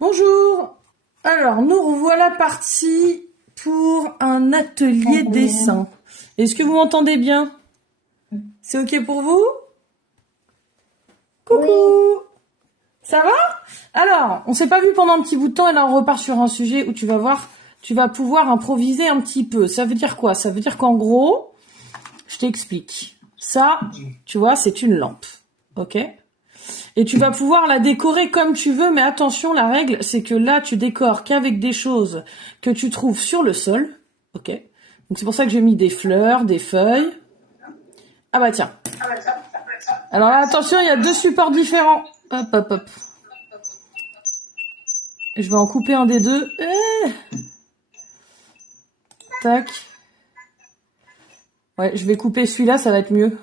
Bonjour. Alors, nous revoilà partis pour un atelier dessin. Est-ce que vous m'entendez bien? C'est OK pour vous? Coucou. Oui. Ça va? Alors, on s'est pas vu pendant un petit bout de temps et là on repart sur un sujet où tu vas voir, tu vas pouvoir improviser un petit peu. Ça veut dire quoi? Ça veut dire qu'en gros, je t'explique. Ça, tu vois, c'est une lampe. OK? Et tu vas pouvoir la décorer comme tu veux, mais attention, la règle, c'est que là, tu décores qu'avec des choses que tu trouves sur le sol. OK? Donc c'est pour ça que j'ai mis des fleurs, des feuilles. Ah bah tiens. Alors là, attention, il y a deux supports différents. Hop, hop, hop. Je vais en couper un des deux. Tac. Ouais, je vais couper celui-là, ça va être mieux.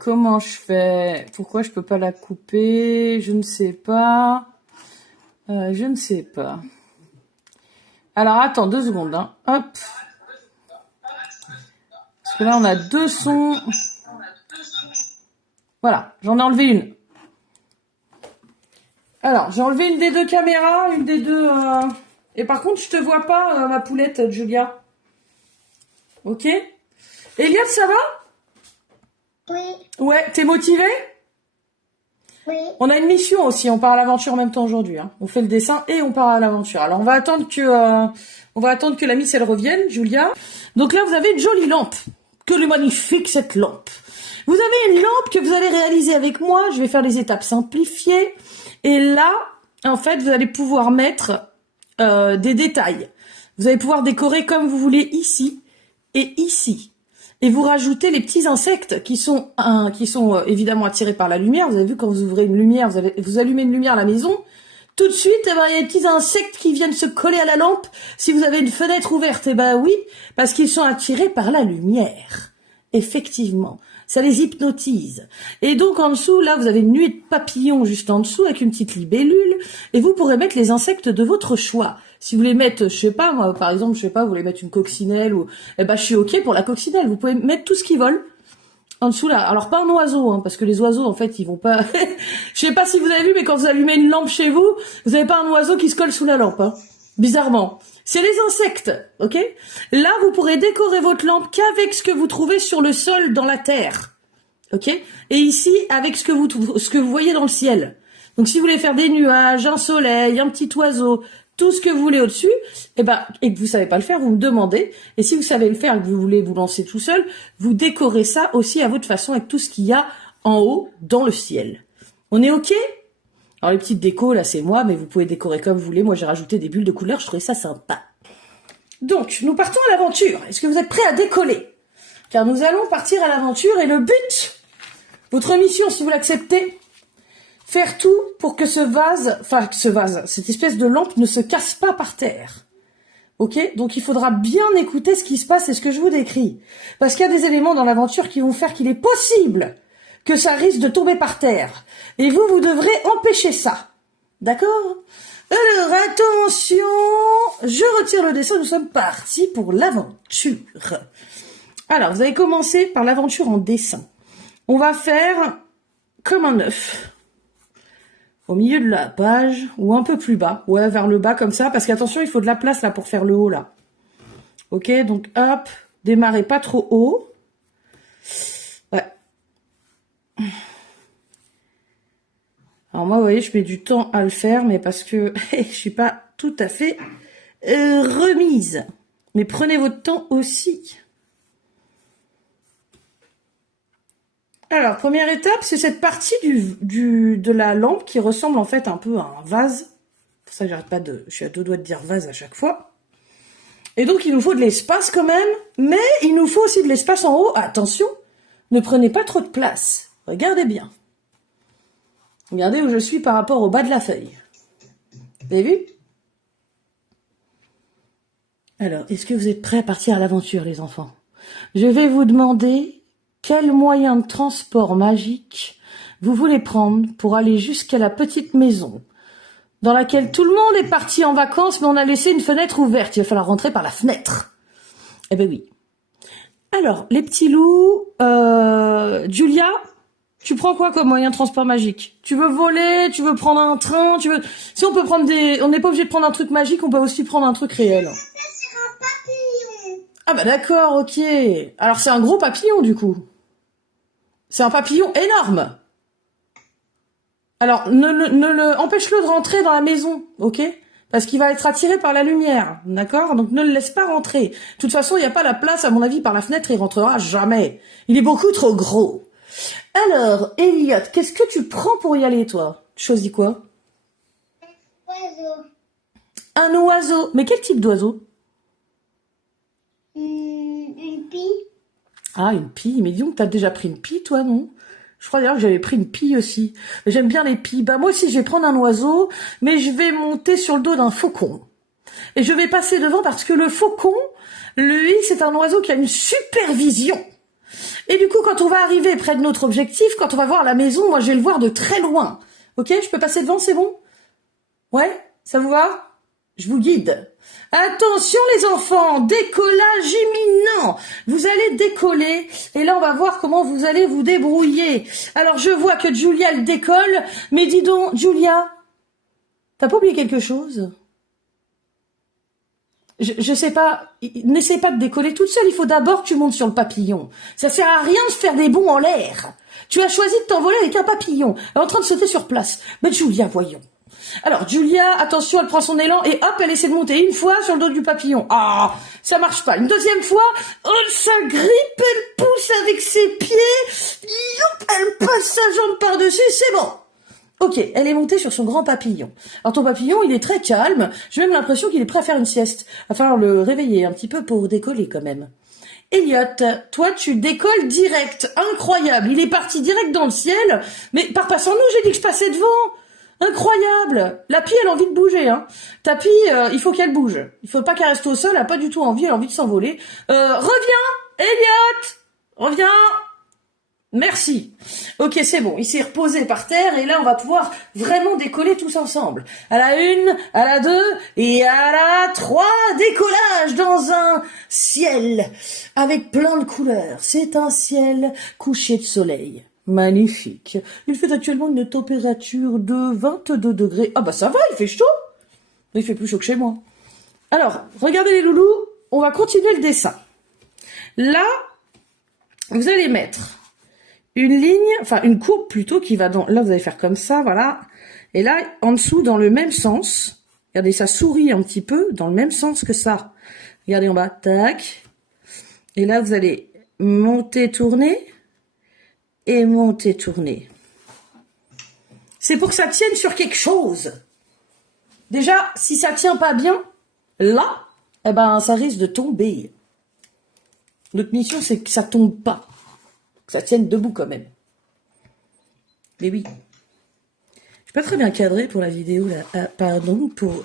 Comment je fais? Pourquoi je peux pas la couper? Je ne sais pas. Je ne sais pas. Alors attends 2 secondes. Hein. Hop. Parce que là on a deux sons. Voilà, j'en ai enlevé une. Alors j'ai enlevé une des deux caméras, une des deux. Et par contre je te vois pas ma poulette Julia. Ok. Eliade, ça va? Oui. Ouais, t'es motivée? Oui. On a une mission aussi, on part à l'aventure en même temps aujourd'hui. Hein. On fait le dessin et on part à l'aventure. Alors on va attendre que la Miss elle revienne, Julia. Donc là vous avez une jolie lampe. Quelle est magnifique cette lampe. Vous avez une lampe que vous allez réaliser avec moi. Je vais faire les étapes simplifiées. Et là, en fait, vous allez pouvoir mettre des détails. Vous allez pouvoir décorer comme vous voulez ici et ici. Et vous rajoutez les petits insectes qui sont évidemment attirés par la lumière. Vous avez vu quand vous ouvrez une lumière, vous allumez une lumière à la maison, tout de suite, il y a des petits insectes qui viennent se coller à la lampe. Si vous avez une fenêtre ouverte, oui, parce qu'ils sont attirés par la lumière. Effectivement, ça les hypnotise. Et donc en dessous, là, vous avez une nuée de papillons juste en dessous avec une petite libellule. Et vous pourrez mettre les insectes de votre choix. Si vous voulez mettre, je sais pas, moi, par exemple, vous voulez mettre une coccinelle ou, je suis OK pour la coccinelle. Vous pouvez mettre tout ce qui vole. En dessous là, alors pas un oiseau, hein, parce que les oiseaux en fait ils vont pas. Je sais pas si vous avez vu, mais quand vous allumez une lampe chez vous, vous avez pas un oiseau qui se colle sous la lampe, hein. Bizarrement. C'est les insectes, ok? Là vous pourrez décorer votre lampe qu'avec ce que vous trouvez sur le sol dans la terre, ok? Et ici avec ce que vous voyez dans le ciel. Donc si vous voulez faire des nuages, un soleil, un petit oiseau, tout ce que vous voulez au-dessus, et que vous savez pas le faire, vous me demandez. Et si vous savez le faire et que vous voulez vous lancer tout seul, vous décorez ça aussi à votre façon avec tout ce qu'il y a en haut dans le ciel. On est OK? Alors les petites décos, là c'est moi, mais vous pouvez décorer comme vous voulez. Moi j'ai rajouté des bulles de couleurs, je trouvais ça sympa. Donc, nous partons à l'aventure. Est-ce que vous êtes prêts à décoller? Car nous allons partir à l'aventure et le but, votre mission si vous l'acceptez, faire tout pour que cette espèce de lampe ne se casse pas par terre. Ok? Donc il faudra bien écouter ce qui se passe et ce que je vous décris. Parce qu'il y a des éléments dans l'aventure qui vont faire qu'il est possible que ça risque de tomber par terre. Et vous devrez empêcher ça. D'accord? Alors, attention, je retire le dessin, nous sommes partis pour l'aventure. Alors, vous allez commencer par l'aventure en dessin. On va faire comme un œuf. Au milieu de la page, ou un peu plus bas. Ouais, vers le bas, comme ça. Parce qu'attention, il faut de la place, là, pour faire le haut, là. Ok, donc, hop. Démarrez pas trop haut. Ouais. Alors, moi, vous voyez, je mets du temps à le faire, mais parce que je suis pas tout à fait remise. Mais prenez votre temps aussi. Alors, première étape, c'est cette partie de la lampe qui ressemble en fait un peu à un vase. C'est pour ça que j'arrête pas je suis à 2 doigts de dire vase à chaque fois. Et donc, il nous faut de l'espace quand même, mais il nous faut aussi de l'espace en haut. Attention, ne prenez pas trop de place. Regardez bien. Regardez où je suis par rapport au bas de la feuille. Vous avez vu? Alors, est-ce que vous êtes prêts à partir à l'aventure, les enfants? Je vais vous demander quel moyen de transport magique vous voulez prendre pour aller jusqu'à la petite maison dans laquelle tout le monde est parti en vacances, mais on a laissé une fenêtre ouverte. Il va falloir rentrer par la fenêtre. Eh ben oui. Alors, les petits loups, Julia, Tu prends quoi comme moyen de transport magique? Tu veux voler? Tu veux prendre un train? Tu veux... Si on peut prendre des... On n'est pas obligé de prendre un truc magique, on peut aussi prendre un truc réel. Ça, c'est un papillon. Ah bah d'accord, ok. Alors c'est un gros papillon du coup. C'est un papillon énorme. Alors empêche-le de rentrer dans la maison, ok? Parce qu'il va être attiré par la lumière, d'accord? Donc ne le laisse pas rentrer. De toute façon, il n'y a pas la place, à mon avis, par la fenêtre, il rentrera jamais. Il est beaucoup trop gros. Alors, Elliot, qu'est-ce que tu prends pour y aller, toi? Tu choisis quoi? Oiseau. Un oiseau. Mais quel type d'oiseau? Une pie. Ah, une pie. Mais dis donc, t'as déjà pris une pie, toi, non? Je crois d'ailleurs que j'avais pris une pie aussi. J'aime bien les pies. Bah, moi aussi, je vais prendre un oiseau, mais je vais monter sur le dos d'un faucon. Et je vais passer devant parce que le faucon, lui, c'est un oiseau qui a une super vision. Et du coup, quand on va arriver près de notre objectif, quand on va voir la maison, moi, je vais le voir de très loin. Ok? Je peux passer devant, c'est bon? Ouais? Ça vous va? Je vous guide. Attention les enfants, décollage imminent. Vous allez décoller et là on va voir comment vous allez vous débrouiller. Alors je vois que Julia elle décolle, mais dis donc Julia, t'as pas oublié quelque chose? Je sais pas, n'essaie pas de décoller toute seule, il faut d'abord que tu montes sur le papillon. Ça sert à rien de faire des bonds en l'air. Tu as choisi de t'envoler avec un papillon, elle est en train de sauter sur place. Mais Julia, voyons. Alors, Julia, attention, elle prend son élan et hop, elle essaie de monter une fois sur le dos du papillon. Ah, ça marche pas. Une deuxième fois, oh, ça grippe, elle pousse avec ses pieds, youp, elle passe sa jambe par-dessus, c'est bon. Ok, elle est montée sur son grand papillon. Alors ton papillon, il est très calme, j'ai même l'impression qu'il est prêt à faire une sieste. Il va falloir le réveiller un petit peu pour décoller quand même. Elliot, toi tu décolles direct, incroyable, il est parti direct dans le ciel, mais pars pas sans nous, j'ai dit que je passais devant. Incroyable! La pie, elle a envie de bouger, hein. Ta pie, il faut qu'elle bouge. Il faut pas qu'elle reste au sol, elle a pas du tout envie, elle a envie de s'envoler. Reviens! Elliot! Reviens! Merci. Ok, c'est bon, il s'est reposé par terre et là, on va pouvoir vraiment décoller tous ensemble. À la 1, à la 2 et à la 3, décollage dans un ciel avec plein de couleurs. C'est un ciel couché de soleil. Magnifique. Il fait actuellement une température de 22 degrés. Ah bah ça va, il fait chaud. Il fait plus chaud que chez moi. Alors, regardez les loulous, on va continuer le dessin. Là, vous allez mettre une ligne, enfin une courbe plutôt qui va dans... Là, vous allez faire comme ça, voilà. Et là, en dessous, dans le même sens. Regardez, ça sourit un petit peu dans le même sens que ça. Regardez en bas, tac. Et là, vous allez monter, tourner. Et monter, tourner. C'est pour que ça tienne sur quelque chose. Déjà, si ça tient pas bien, là, eh ben, ça risque de tomber. Notre mission, c'est que ça tombe pas. Que ça tienne debout quand même. Mais oui. Je suis pas très bien cadrée pour la vidéo, là. Ah, pardon, pour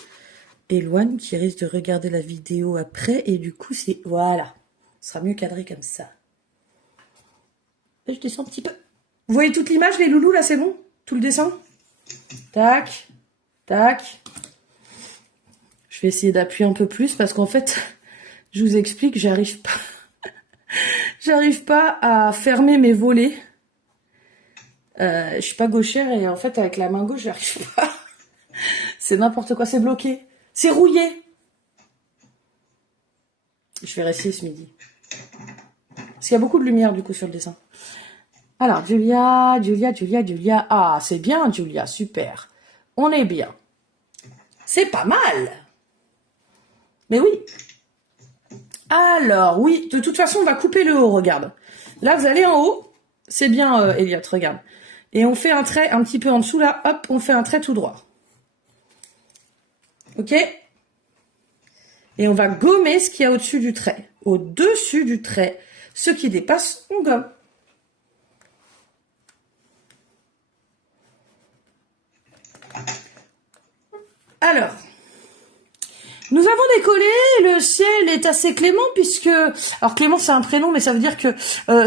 Eloane qui risque de regarder la vidéo après. Et du coup, c'est... Voilà. Ce sera mieux cadré comme ça. Je descends un petit peu. Vous voyez toute l'image, les loulous, là, c'est bon? Tout le dessin? Tac, tac. Je vais essayer d'appuyer un peu plus parce qu'en fait, je vous explique, j'arrive pas à fermer mes volets. Je suis pas gauchère et en fait, avec la main gauche, j'arrive pas. C'est n'importe quoi, c'est bloqué. C'est rouillé. Je vais réessayer ce midi. Parce qu'il y a beaucoup de lumière, du coup, sur le dessin. Alors, Julia. Ah, c'est bien, Julia, super. On est bien. C'est pas mal. Mais oui. Alors, oui, de toute façon, on va couper le haut, regarde. Là, vous allez en haut. C'est bien, Elliot, regarde. Et on fait un trait un petit peu en dessous, là. Hop, on fait un trait tout droit. Ok? Et on va gommer ce qu'il y a au-dessus du trait. Au-dessus du trait. Ce qui dépasse, on gomme. Alors, nous avons décollé, le ciel est assez clément puisque... Alors Clément c'est un prénom mais ça veut dire que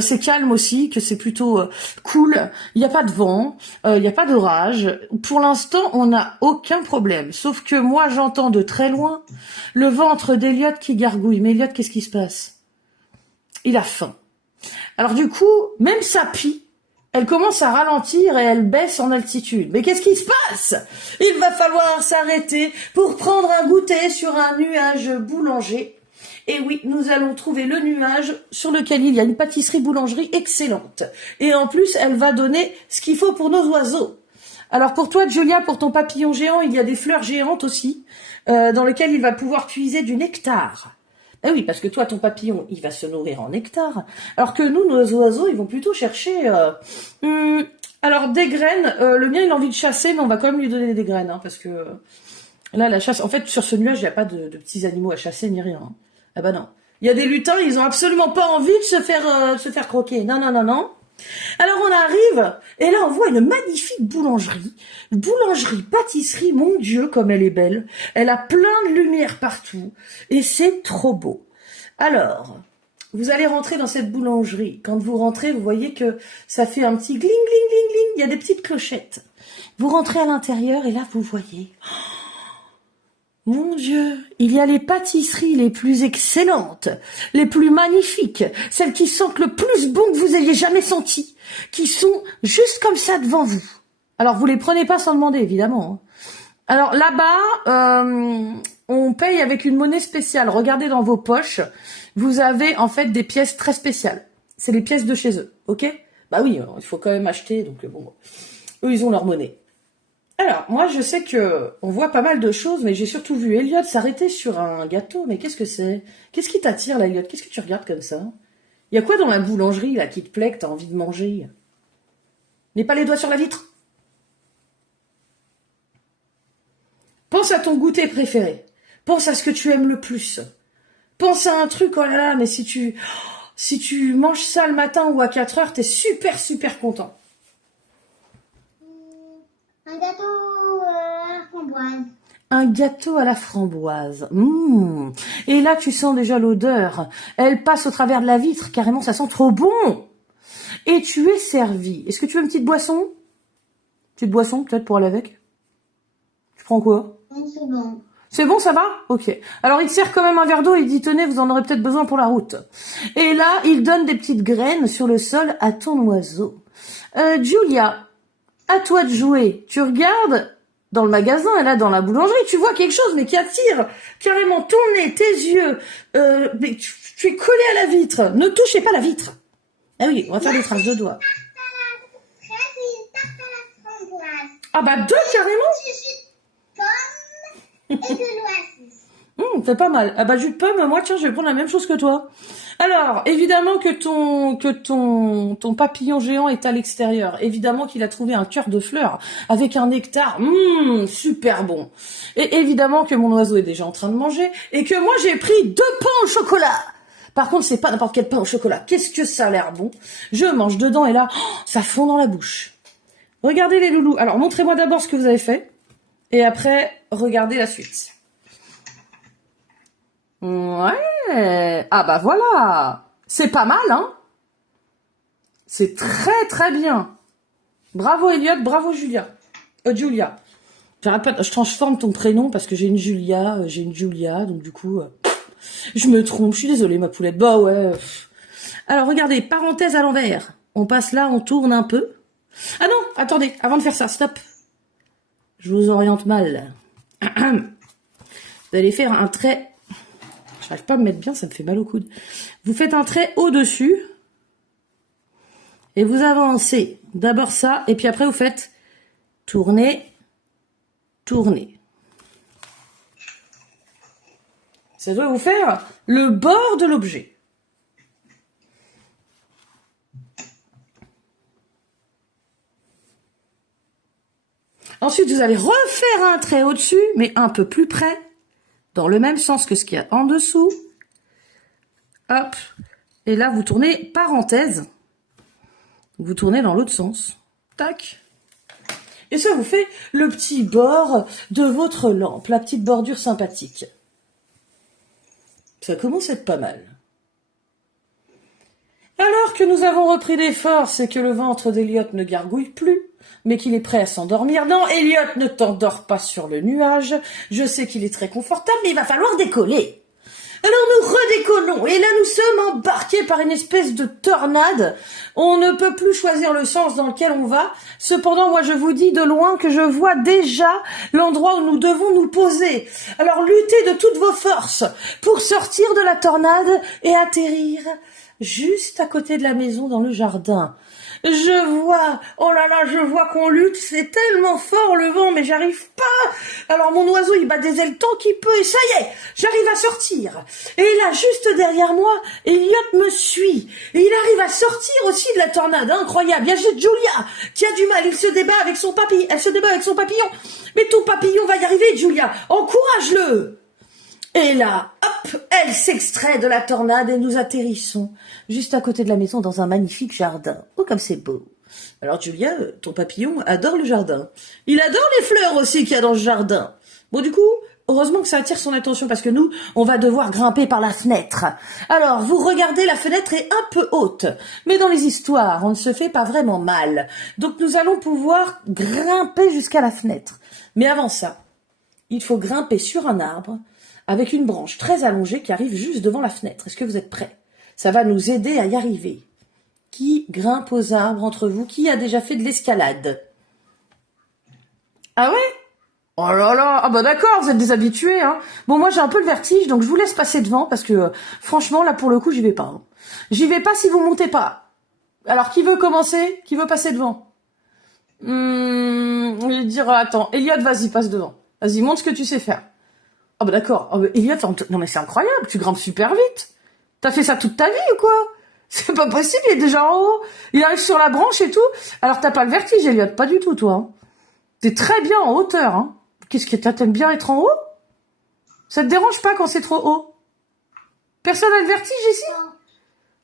c'est calme aussi, que c'est plutôt cool. Il n'y a pas de vent, il n'y a pas d'orage. Pour l'instant on n'a aucun problème. Sauf que moi j'entends de très loin le ventre d'Elliot qui gargouille. Mais Elliot, qu'est-ce qui se passe? Il a faim. Alors du coup, même sa pie, elle commence à ralentir et elle baisse en altitude. Mais qu'est-ce qui se passe? Il va falloir s'arrêter pour prendre un goûter sur un nuage boulanger. Et oui, nous allons trouver le nuage sur lequel il y a une pâtisserie-boulangerie excellente. Et en plus, elle va donner ce qu'il faut pour nos oiseaux. Alors pour toi, Julia, pour ton papillon géant, il y a des fleurs géantes aussi, dans lesquelles il va pouvoir puiser du nectar. Eh oui, parce que toi, ton papillon, il va se nourrir en nectar, alors que nous, nos oiseaux, ils vont plutôt chercher... alors, des graines, le mien, il a envie de chasser, mais on va quand même lui donner des graines, hein, parce que là, la chasse... En fait, sur ce nuage, il n'y a pas de petits animaux à chasser, ni rien. Hein. Ah bah non. Il y a des lutins, ils ont absolument pas envie de se faire croquer. Non, non, non, non. Alors on arrive, et là on voit une magnifique boulangerie, pâtisserie, mon Dieu comme elle est belle, elle a plein de lumière partout, et c'est trop beau. Alors, vous allez rentrer dans cette boulangerie, quand vous rentrez, vous voyez que ça fait un petit gling, gling, gling, gling, il y a des petites clochettes. Vous rentrez à l'intérieur, et là vous voyez... Mon Dieu, il y a les pâtisseries les plus excellentes, les plus magnifiques, celles qui sentent le plus bon que vous ayez jamais senti, qui sont juste comme ça devant vous. Alors, vous les prenez pas sans demander, évidemment. Alors, là-bas, on paye avec une monnaie spéciale. Regardez dans vos poches, vous avez en fait des pièces très spéciales. C'est les pièces de chez eux, ok? Bah oui, il faut quand même acheter, donc bon, eux, ils ont leur monnaie. Alors, moi, je sais que on voit pas mal de choses, mais j'ai surtout vu Elliot s'arrêter sur un gâteau. Mais qu'est-ce que c'est? Qu'est-ce qui t'attire, là, Elliot? Qu'est-ce que tu regardes comme ça? Il y a quoi dans la boulangerie, là, qui te plaît, que t'as envie de manger? N'aie pas les doigts sur la vitre. Pense à ton goûter préféré. Pense à ce que tu aimes le plus. Pense à un truc, oh là là, mais si tu manges ça le matin ou à 4 heures, t'es super, super content. Un gâteau à la framboise. Un gâteau à la framboise. Et là, tu sens déjà l'odeur. Elle passe au travers de la vitre. Carrément, ça sent trop bon. Et tu es servi. Est-ce que tu veux une petite boisson? Petite boisson, peut-être, pour aller avec? Tu prends quoi? C'est bon. C'est bon, ça va? Ok. Alors, il te sert quand même un verre d'eau et il dit, tenez, vous en aurez peut-être besoin pour la route. Et là, il donne des petites graines sur le sol à ton oiseau. Julia, à toi de jouer. Tu regardes dans le magasin, et là, dans la boulangerie, tu vois quelque chose, mais qui attire carrément ton nez, tes yeux. Mais tu es collé à la vitre. Ne touchez pas la vitre. Ah oui, on va faire des traces de doigts. C'est une tarte à la framboise. Ah bah deux, carrément. Jus de pomme et de l'oasis. C'est pas mal. Ah bah jus de pomme, moi tiens, je vais prendre la même chose que toi. Alors, évidemment que ton papillon géant est à l'extérieur. Évidemment qu'il a trouvé un cœur de fleurs avec un nectar. Super bon. Et évidemment que mon oiseau est déjà en train de manger et que moi j'ai pris 2 pains au chocolat. Par contre, c'est pas n'importe quel pain au chocolat. Qu'est-ce que ça a l'air bon. Je mange dedans et là, ça fond dans la bouche. Regardez les loulous. Alors, montrez-moi d'abord ce que vous avez fait. Et après, regardez la suite. Ouais. Ah bah voilà. C'est pas mal, hein? C'est très très bien. Bravo Elliot, bravo Julia. Julia. J'arrête pas, je transforme ton prénom parce que j'ai une Julia, donc du coup, je me trompe. Je suis désolée ma poulette. Bah ouais. Alors regardez, parenthèse à l'envers. On passe là, on tourne un peu. Ah non, attendez, avant de faire ça, stop. Je vous oriente mal. Vous allez faire un trait. J'arrive pas à me mettre bien, ça me fait mal au coude. Vous faites un trait au-dessus. Et vous avancez. D'abord ça, et puis après vous faites tourner, tourner. Ça doit vous faire le bord de l'objet. Ensuite, vous allez refaire un trait au-dessus, mais un peu plus près, dans le même sens que ce qu'il y a en dessous. Hop. Et là, vous tournez parenthèse. Vous tournez dans l'autre sens. Tac. Et ça vous fait le petit bord de votre lampe, la petite bordure sympathique. Ça commence à être pas mal. Alors que nous avons repris des forces et que le ventre d'Elliot ne gargouille plus, mais qu'il est prêt à s'endormir. Non, Elliot, ne t'endors pas sur le nuage. Je sais qu'il est très confortable, mais il va falloir décoller. Alors nous redécollons et là nous sommes embarqués par une espèce de tornade. On ne peut plus choisir le sens dans lequel on va. Cependant, moi je vous dis de loin que je vois déjà l'endroit où nous devons nous poser. Alors luttez de toutes vos forces pour sortir de la tornade et atterrir juste à côté de la maison dans le jardin. Je vois, oh là là, je vois qu'on lutte, c'est tellement fort le vent, mais j'arrive pas. Alors mon oiseau, il bat des ailes tant qu'il peut, et ça y est, j'arrive à sortir. Et là, juste derrière moi, Elliot me suit. Et il arrive à sortir aussi de la tornade, incroyable. Il y a juste Julia qui a du mal, il se débat avec son papillon, elle se débat avec son papillon. Mais ton papillon va y arriver, Julia, encourage-le. Et là, hop, elle s'extrait de la tornade et nous atterrissons juste à côté de la maison dans un magnifique jardin. Oh, comme c'est beau. Alors, Julia, ton papillon adore le jardin. Il adore les fleurs aussi qu'il y a dans ce jardin. Bon, du coup, heureusement que ça attire son attention parce que nous, on va devoir grimper par la fenêtre. Alors, vous regardez, la fenêtre est un peu haute. Mais dans les histoires, on ne se fait pas vraiment mal. Donc, nous allons pouvoir grimper jusqu'à la fenêtre. Mais avant ça, il faut grimper sur un arbre avec une branche très allongée qui arrive juste devant la fenêtre. Est-ce que vous êtes prêts? Ça va nous aider à y arriver. Qui grimpe aux arbres entre vous? Qui a déjà fait de l'escalade? Ah ouais? Oh là là, ah bah d'accord, vous êtes des habitués, hein. Bon, moi j'ai un peu le vertige, donc je vous laisse passer devant, parce que franchement, là pour le coup, j'y vais pas. Hein. J'y vais pas si vous montez pas. Alors, qui veut commencer? Qui veut passer devant? Je vais dire, attends, Elliot, vas-y, passe devant. Vas-y, montre ce que tu sais faire. Ah bah d'accord. Oh, Elliot, non mais c'est incroyable, tu grimpes super vite. T'as fait ça toute ta vie ou quoi? C'est pas possible, il est déjà en haut. Il arrive sur la branche et tout. Alors t'as pas le vertige, Elliot, pas du tout, toi. Hein. T'es très bien en hauteur. Hein. Qu'est-ce que t'aimes bien être en haut? Ça te dérange pas quand c'est trop haut? Personne a le vertige ici?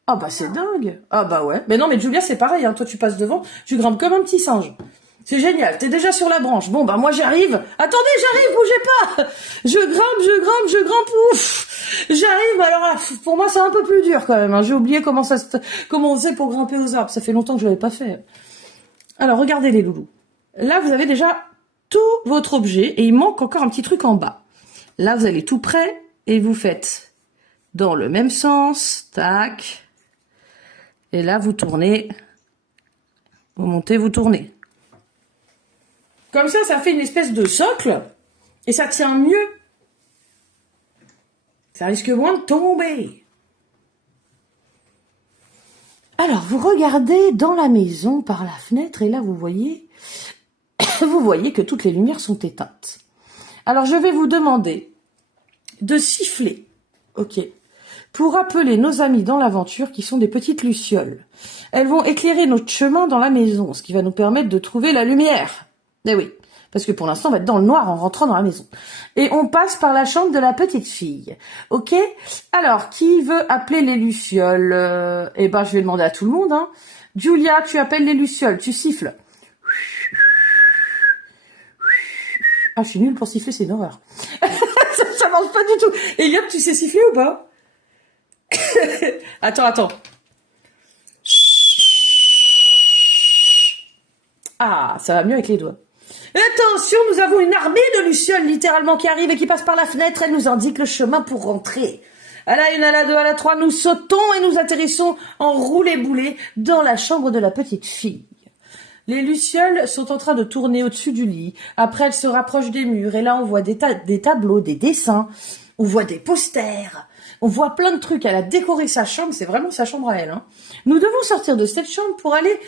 Ah bah c'est dingue. Ah bah ouais. Mais non, mais Julia, c'est pareil. Hein. Toi, tu passes devant, tu grimpes comme un petit singe. C'est génial, t'es déjà sur la branche. Bon, bah moi j'arrive. Attendez, j'arrive, bougez pas. Je grimpe, ouf. J'arrive, alors pour moi c'est un peu plus dur quand même. Hein. J'ai oublié comment on faisait pour grimper aux arbres. Ça fait longtemps que je l'avais pas fait. Alors regardez les loulous. Là, vous avez déjà tout votre objet et il manque encore un petit truc en bas. Là, vous allez tout près et vous faites dans le même sens. Tac. Et là, vous tournez. Vous montez, vous tournez. Comme ça fait une espèce de socle et ça tient mieux. Ça risque moins de tomber. Alors, vous regardez dans la maison par la fenêtre et là, vous voyez que toutes les lumières sont éteintes. Alors, je vais vous demander de siffler, ok, pour appeler nos amis dans l'aventure qui sont des petites lucioles. Elles vont éclairer notre chemin dans la maison, ce qui va nous permettre de trouver la lumière. Eh oui, parce que pour l'instant, on va être dans le noir en rentrant dans la maison. Et on passe par la chambre de la petite fille. Ok? Alors, qui veut appeler les lucioles? Eh ben, je vais demander à tout le monde. Hein. Julia, tu appelles les lucioles, tu siffles. Ah, je suis nulle pour siffler, c'est une horreur. ça marche pas du tout. Elliot, tu sais siffler ou pas? Attends. Ah, ça va mieux avec les doigts. Attention, nous avons une armée de lucioles littéralement qui arrive et qui passe par la fenêtre. Elle nous indique le chemin pour rentrer. À la 1, à la 2, à la 3, nous sautons et nous atterrissons en roulé-boulé dans la chambre de la petite fille. Les lucioles sont en train de tourner au-dessus du lit. Après, elles se rapprochent des murs. Et là, on voit des tableaux, des dessins. On voit des posters. On voit plein de trucs. Elle a décoré sa chambre. C'est vraiment sa chambre à elle. Hein. Nous devons sortir de cette chambre pour aller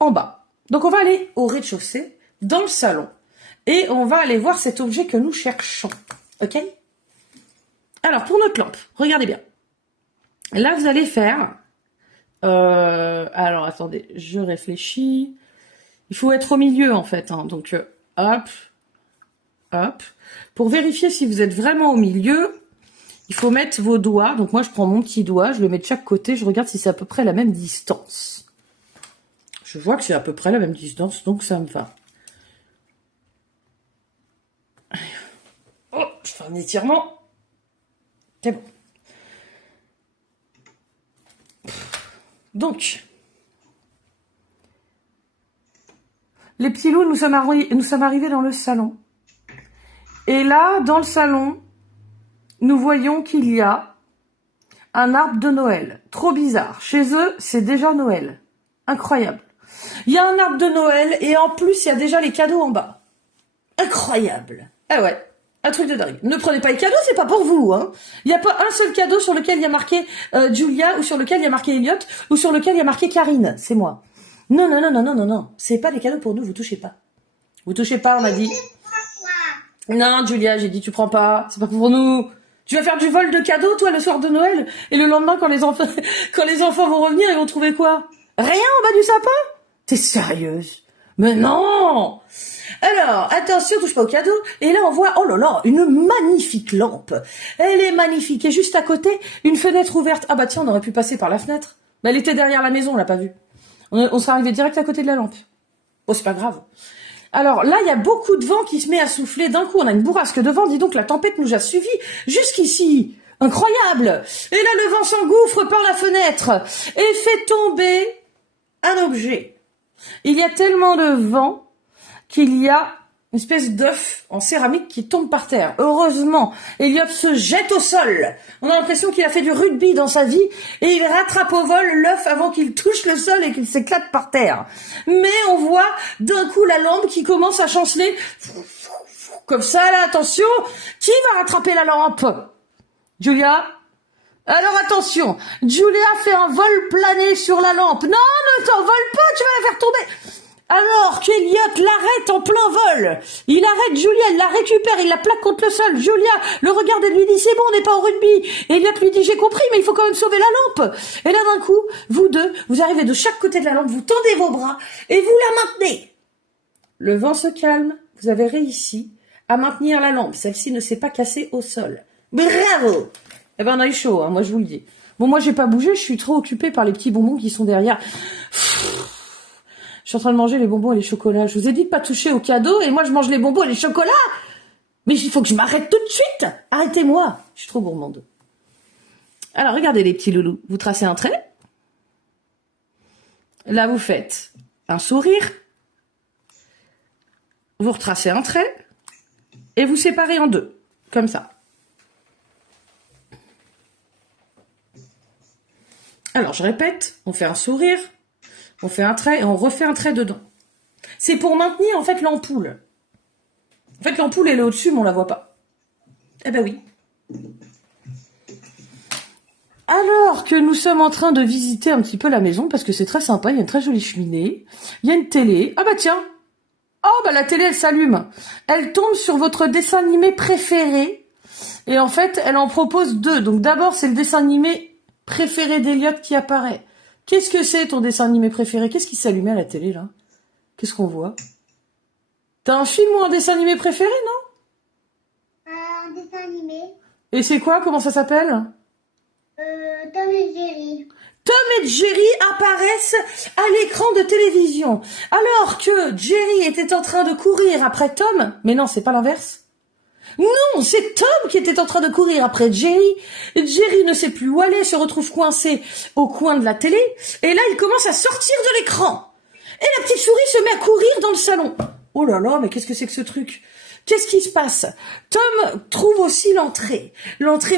en bas. Donc, on va aller au rez-de-chaussée, dans le salon. Et on va aller voir cet objet que nous cherchons. Ok? Alors, pour notre lampe, regardez bien. Là, vous allez faire... alors, attendez, je réfléchis. Il faut être au milieu, en fait. Hein. Donc, hop. Pour vérifier si vous êtes vraiment au milieu, il faut mettre vos doigts. Donc, moi, je prends mon petit doigt, je le mets de chaque côté. Je regarde si c'est à peu près la même distance. Je vois que c'est à peu près la même distance, donc ça me va. Oh, je fais un étirement. C'est bon. Donc, les petits loups, nous sommes arrivés dans le salon. Et là, dans le salon, nous voyons qu'il y a un arbre de Noël. Trop bizarre. Chez eux, c'est déjà Noël. Incroyable. Il y a un arbre de Noël et en plus, il y a déjà les cadeaux en bas. Incroyable. Ah ouais. Un truc de dingue. Ne prenez pas les cadeaux, c'est pas pour vous, hein. Il n'y a pas un seul cadeau sur lequel il y a marqué Julia, ou sur lequel il y a marqué Elliot, ou sur lequel il y a marqué Karine. C'est moi. Non, non, non, non, non, non, non. C'est pas des cadeaux pour nous, vous touchez pas. Vous touchez pas, on a dit. Non, Julia, j'ai dit tu prends pas. C'est pas pour nous. Tu vas faire du vol de cadeaux, toi, le soir de Noël? Et le lendemain, quand les enfants, quand les enfants vont revenir, ils vont trouver quoi? Rien en bas du sapin? T'es sérieuse? Mais non! Alors, attention, touche pas au cadeau. Et là, on voit, oh là là, une magnifique lampe. Elle est magnifique. Et juste à côté, une fenêtre ouverte. Ah bah tiens, on aurait pu passer par la fenêtre. Mais elle était derrière la maison, on l'a pas vue. On serait arrivé direct à côté de la lampe. Oh, c'est pas grave. Alors là, il y a beaucoup de vent qui se met à souffler. D'un coup, on a une bourrasque de vent. Dis donc, la tempête nous a suivis jusqu'ici. Incroyable. Et là, le vent s'engouffre par la fenêtre et fait tomber un objet. Il y a tellement de vent qu'il y a une espèce d'œuf en céramique qui tombe par terre. Heureusement, Elliot se jette au sol. On a l'impression qu'il a fait du rugby dans sa vie et il rattrape au vol l'œuf avant qu'il touche le sol et qu'il s'éclate par terre. Mais on voit d'un coup la lampe qui commence à chanceler. Comme ça, là, attention. Qui va rattraper la lampe? Julia? Alors attention, Julia fait un vol plané sur la lampe. Non, ne t'envole pas, tu vas la faire tomber. Alors qu'Elliot l'arrête en plein vol. Il arrête Julia, il la récupère, il la plaque contre le sol. Julia le regarde et lui dit c'est bon, on n'est pas au rugby. Elliot lui dit j'ai compris, mais il faut quand même sauver la lampe. Et là d'un coup, vous deux, vous arrivez de chaque côté de la lampe, vous tendez vos bras et vous la maintenez. Le vent se calme, vous avez réussi à maintenir la lampe. Celle-ci ne s'est pas cassée au sol. Bravo! Eh ben on a eu chaud, hein, moi je vous le dis. Bon, moi j'ai pas bougé, je suis trop occupée par les petits bonbons qui sont derrière. Je suis en train de manger les bonbons et les chocolats. Je vous ai dit de pas toucher aux cadeaux et moi je mange les bonbons et les chocolats. Mais il faut que je m'arrête tout de suite. Arrêtez-moi. Je suis trop gourmande. Alors regardez les petits loulous. Vous tracez un trait. Là vous faites un sourire. Vous retracez un trait. Et vous séparez en deux. Comme ça. Alors, je répète, on fait un sourire, on fait un trait et on refait un trait dedans. C'est pour maintenir, en fait, l'ampoule. En fait, l'ampoule, elle est au-dessus, mais on la voit pas. Eh ben oui. Alors que nous sommes en train de visiter un petit peu la maison, parce que c'est très sympa, il y a une très jolie cheminée, il y a une télé. Ah bah tiens. Oh bah la télé, elle s'allume. Elle tombe sur votre dessin animé préféré. Et en fait, elle en propose deux. Donc d'abord, c'est le dessin animé préféré d'Elliot qui apparaît. Qu'est-ce que c'est ton dessin animé préféré? Qu'est-ce qui s'allumait à la télé là? Qu'est-ce qu'on voit? T'as un film ou un dessin animé préféré, non? Un dessin animé. Et c'est quoi? Comment ça s'appelle? Tom et Jerry. Tom et Jerry apparaissent à l'écran de télévision. Alors que Jerry était en train de courir après Tom, mais non, c'est pas l'inverse. Non, c'est Tom qui était en train de courir après Jerry. Jerry ne sait plus où aller, se retrouve coincé au coin de la télé. Et là, il commence à sortir de l'écran. Et la petite souris se met à courir dans le salon. Oh là là, mais qu'est-ce que c'est que ce truc? Qu'est-ce qui se passe? Tom trouve aussi l'entrée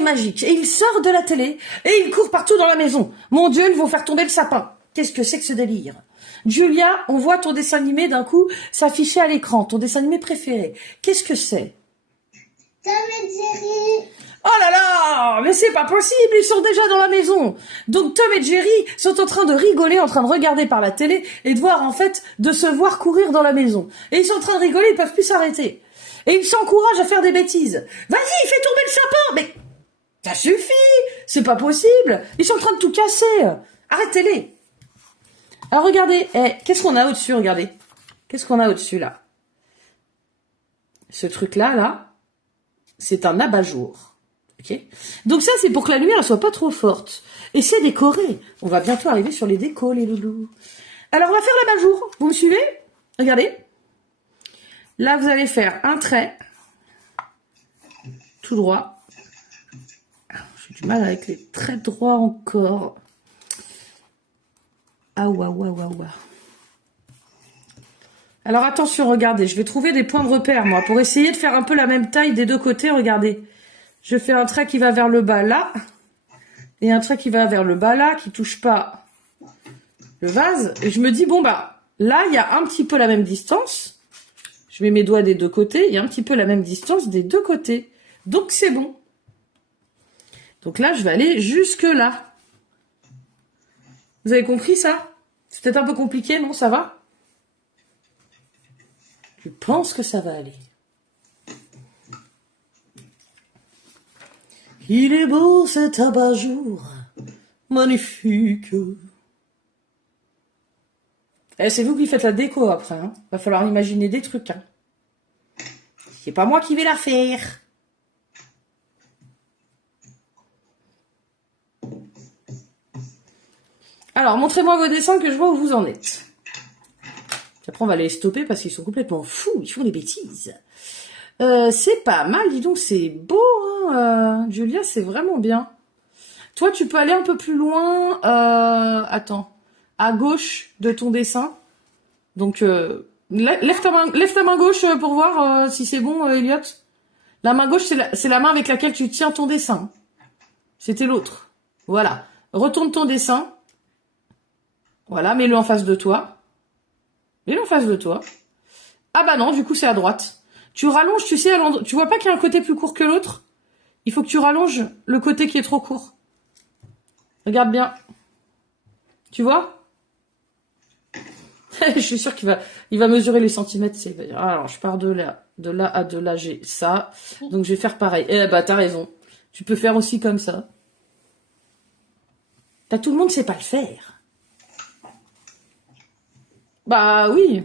magique. Et il sort de la télé et il court partout dans la maison. Mon Dieu, ils vont faire tomber le sapin. Qu'est-ce que c'est que ce délire? Julia, on voit ton dessin animé d'un coup s'afficher à l'écran. Ton dessin animé préféré. Qu'est-ce que c'est? Tom et Jerry. Oh là là, mais c'est pas possible, ils sont déjà dans la maison. Donc Tom et Jerry sont en train de rigoler, en train de regarder par la télé et de voir en fait, de se voir courir dans la maison. Et ils sont en train de rigoler, ils peuvent plus s'arrêter. Et ils s'encouragent à faire des bêtises. Vas-y, fais tomber le sapin. Mais ça suffit, c'est pas possible. Ils sont en train de tout casser. Arrêtez-les. Alors regardez, qu'est-ce qu'on a au-dessus, regardez. Qu'est-ce qu'on a au-dessus là? Ce truc-là, là, c'est un abat-jour. Ok. Donc ça, c'est pour que la lumière ne soit pas trop forte. Et c'est décoré. On va bientôt arriver sur les décos, les loulous. Alors, on va faire l'abat-jour. Vous me suivez? Regardez. Là, vous allez faire un trait. Tout droit. J'ai du mal avec les traits droits encore. Ah, ouah, ouah, ouah, ouah. Alors, attention, regardez. Je vais trouver des points de repère, moi, pour essayer de faire un peu la même taille des deux côtés. Regardez. Je fais un trait qui va vers le bas là. Et un trait qui va vers le bas là, qui touche pas le vase. Et je me dis, bon bah, là, il y a un petit peu la même distance. Je mets mes doigts des deux côtés. Il y a un petit peu la même distance des deux côtés. Donc, c'est bon. Donc là, je vais aller jusque là. Vous avez compris ça? C'est peut-être un peu compliqué, non? Ça va? Je pense que ça va aller. Il est beau cet abat-jour, magnifique. Eh, c'est vous qui faites la déco après, hein. Va falloir imaginer des trucs, hein. C'est pas moi qui vais la faire. Alors, montrez-moi vos dessins que je vois où vous en êtes. Après, on va les stopper parce qu'ils sont complètement fous, ils font des bêtises. C'est pas mal, dis donc, c'est beau, hein, Julia, c'est vraiment bien. Toi, tu peux aller un peu plus loin, attends, à gauche de ton dessin. Donc, lève ta main gauche pour voir si c'est bon, Elliot. La main gauche, c'est la main avec laquelle tu tiens ton dessin. C'était l'autre. Voilà. Retourne ton dessin. Voilà, mets-le en face de toi. Mets-le en face de toi. Ah bah non, du coup, c'est à droite. Tu rallonges, tu sais, tu vois pas qu'il y a un côté plus court que l'autre? Il faut que tu rallonges le côté qui est trop court. Regarde bien. Tu vois? Je suis sûre il va mesurer les centimètres. Alors, je pars de là à de là, j'ai ça. Donc, je vais faire pareil. Eh bah, t'as raison. Tu peux faire aussi comme ça. Tout le monde sait pas le faire. Bah oui.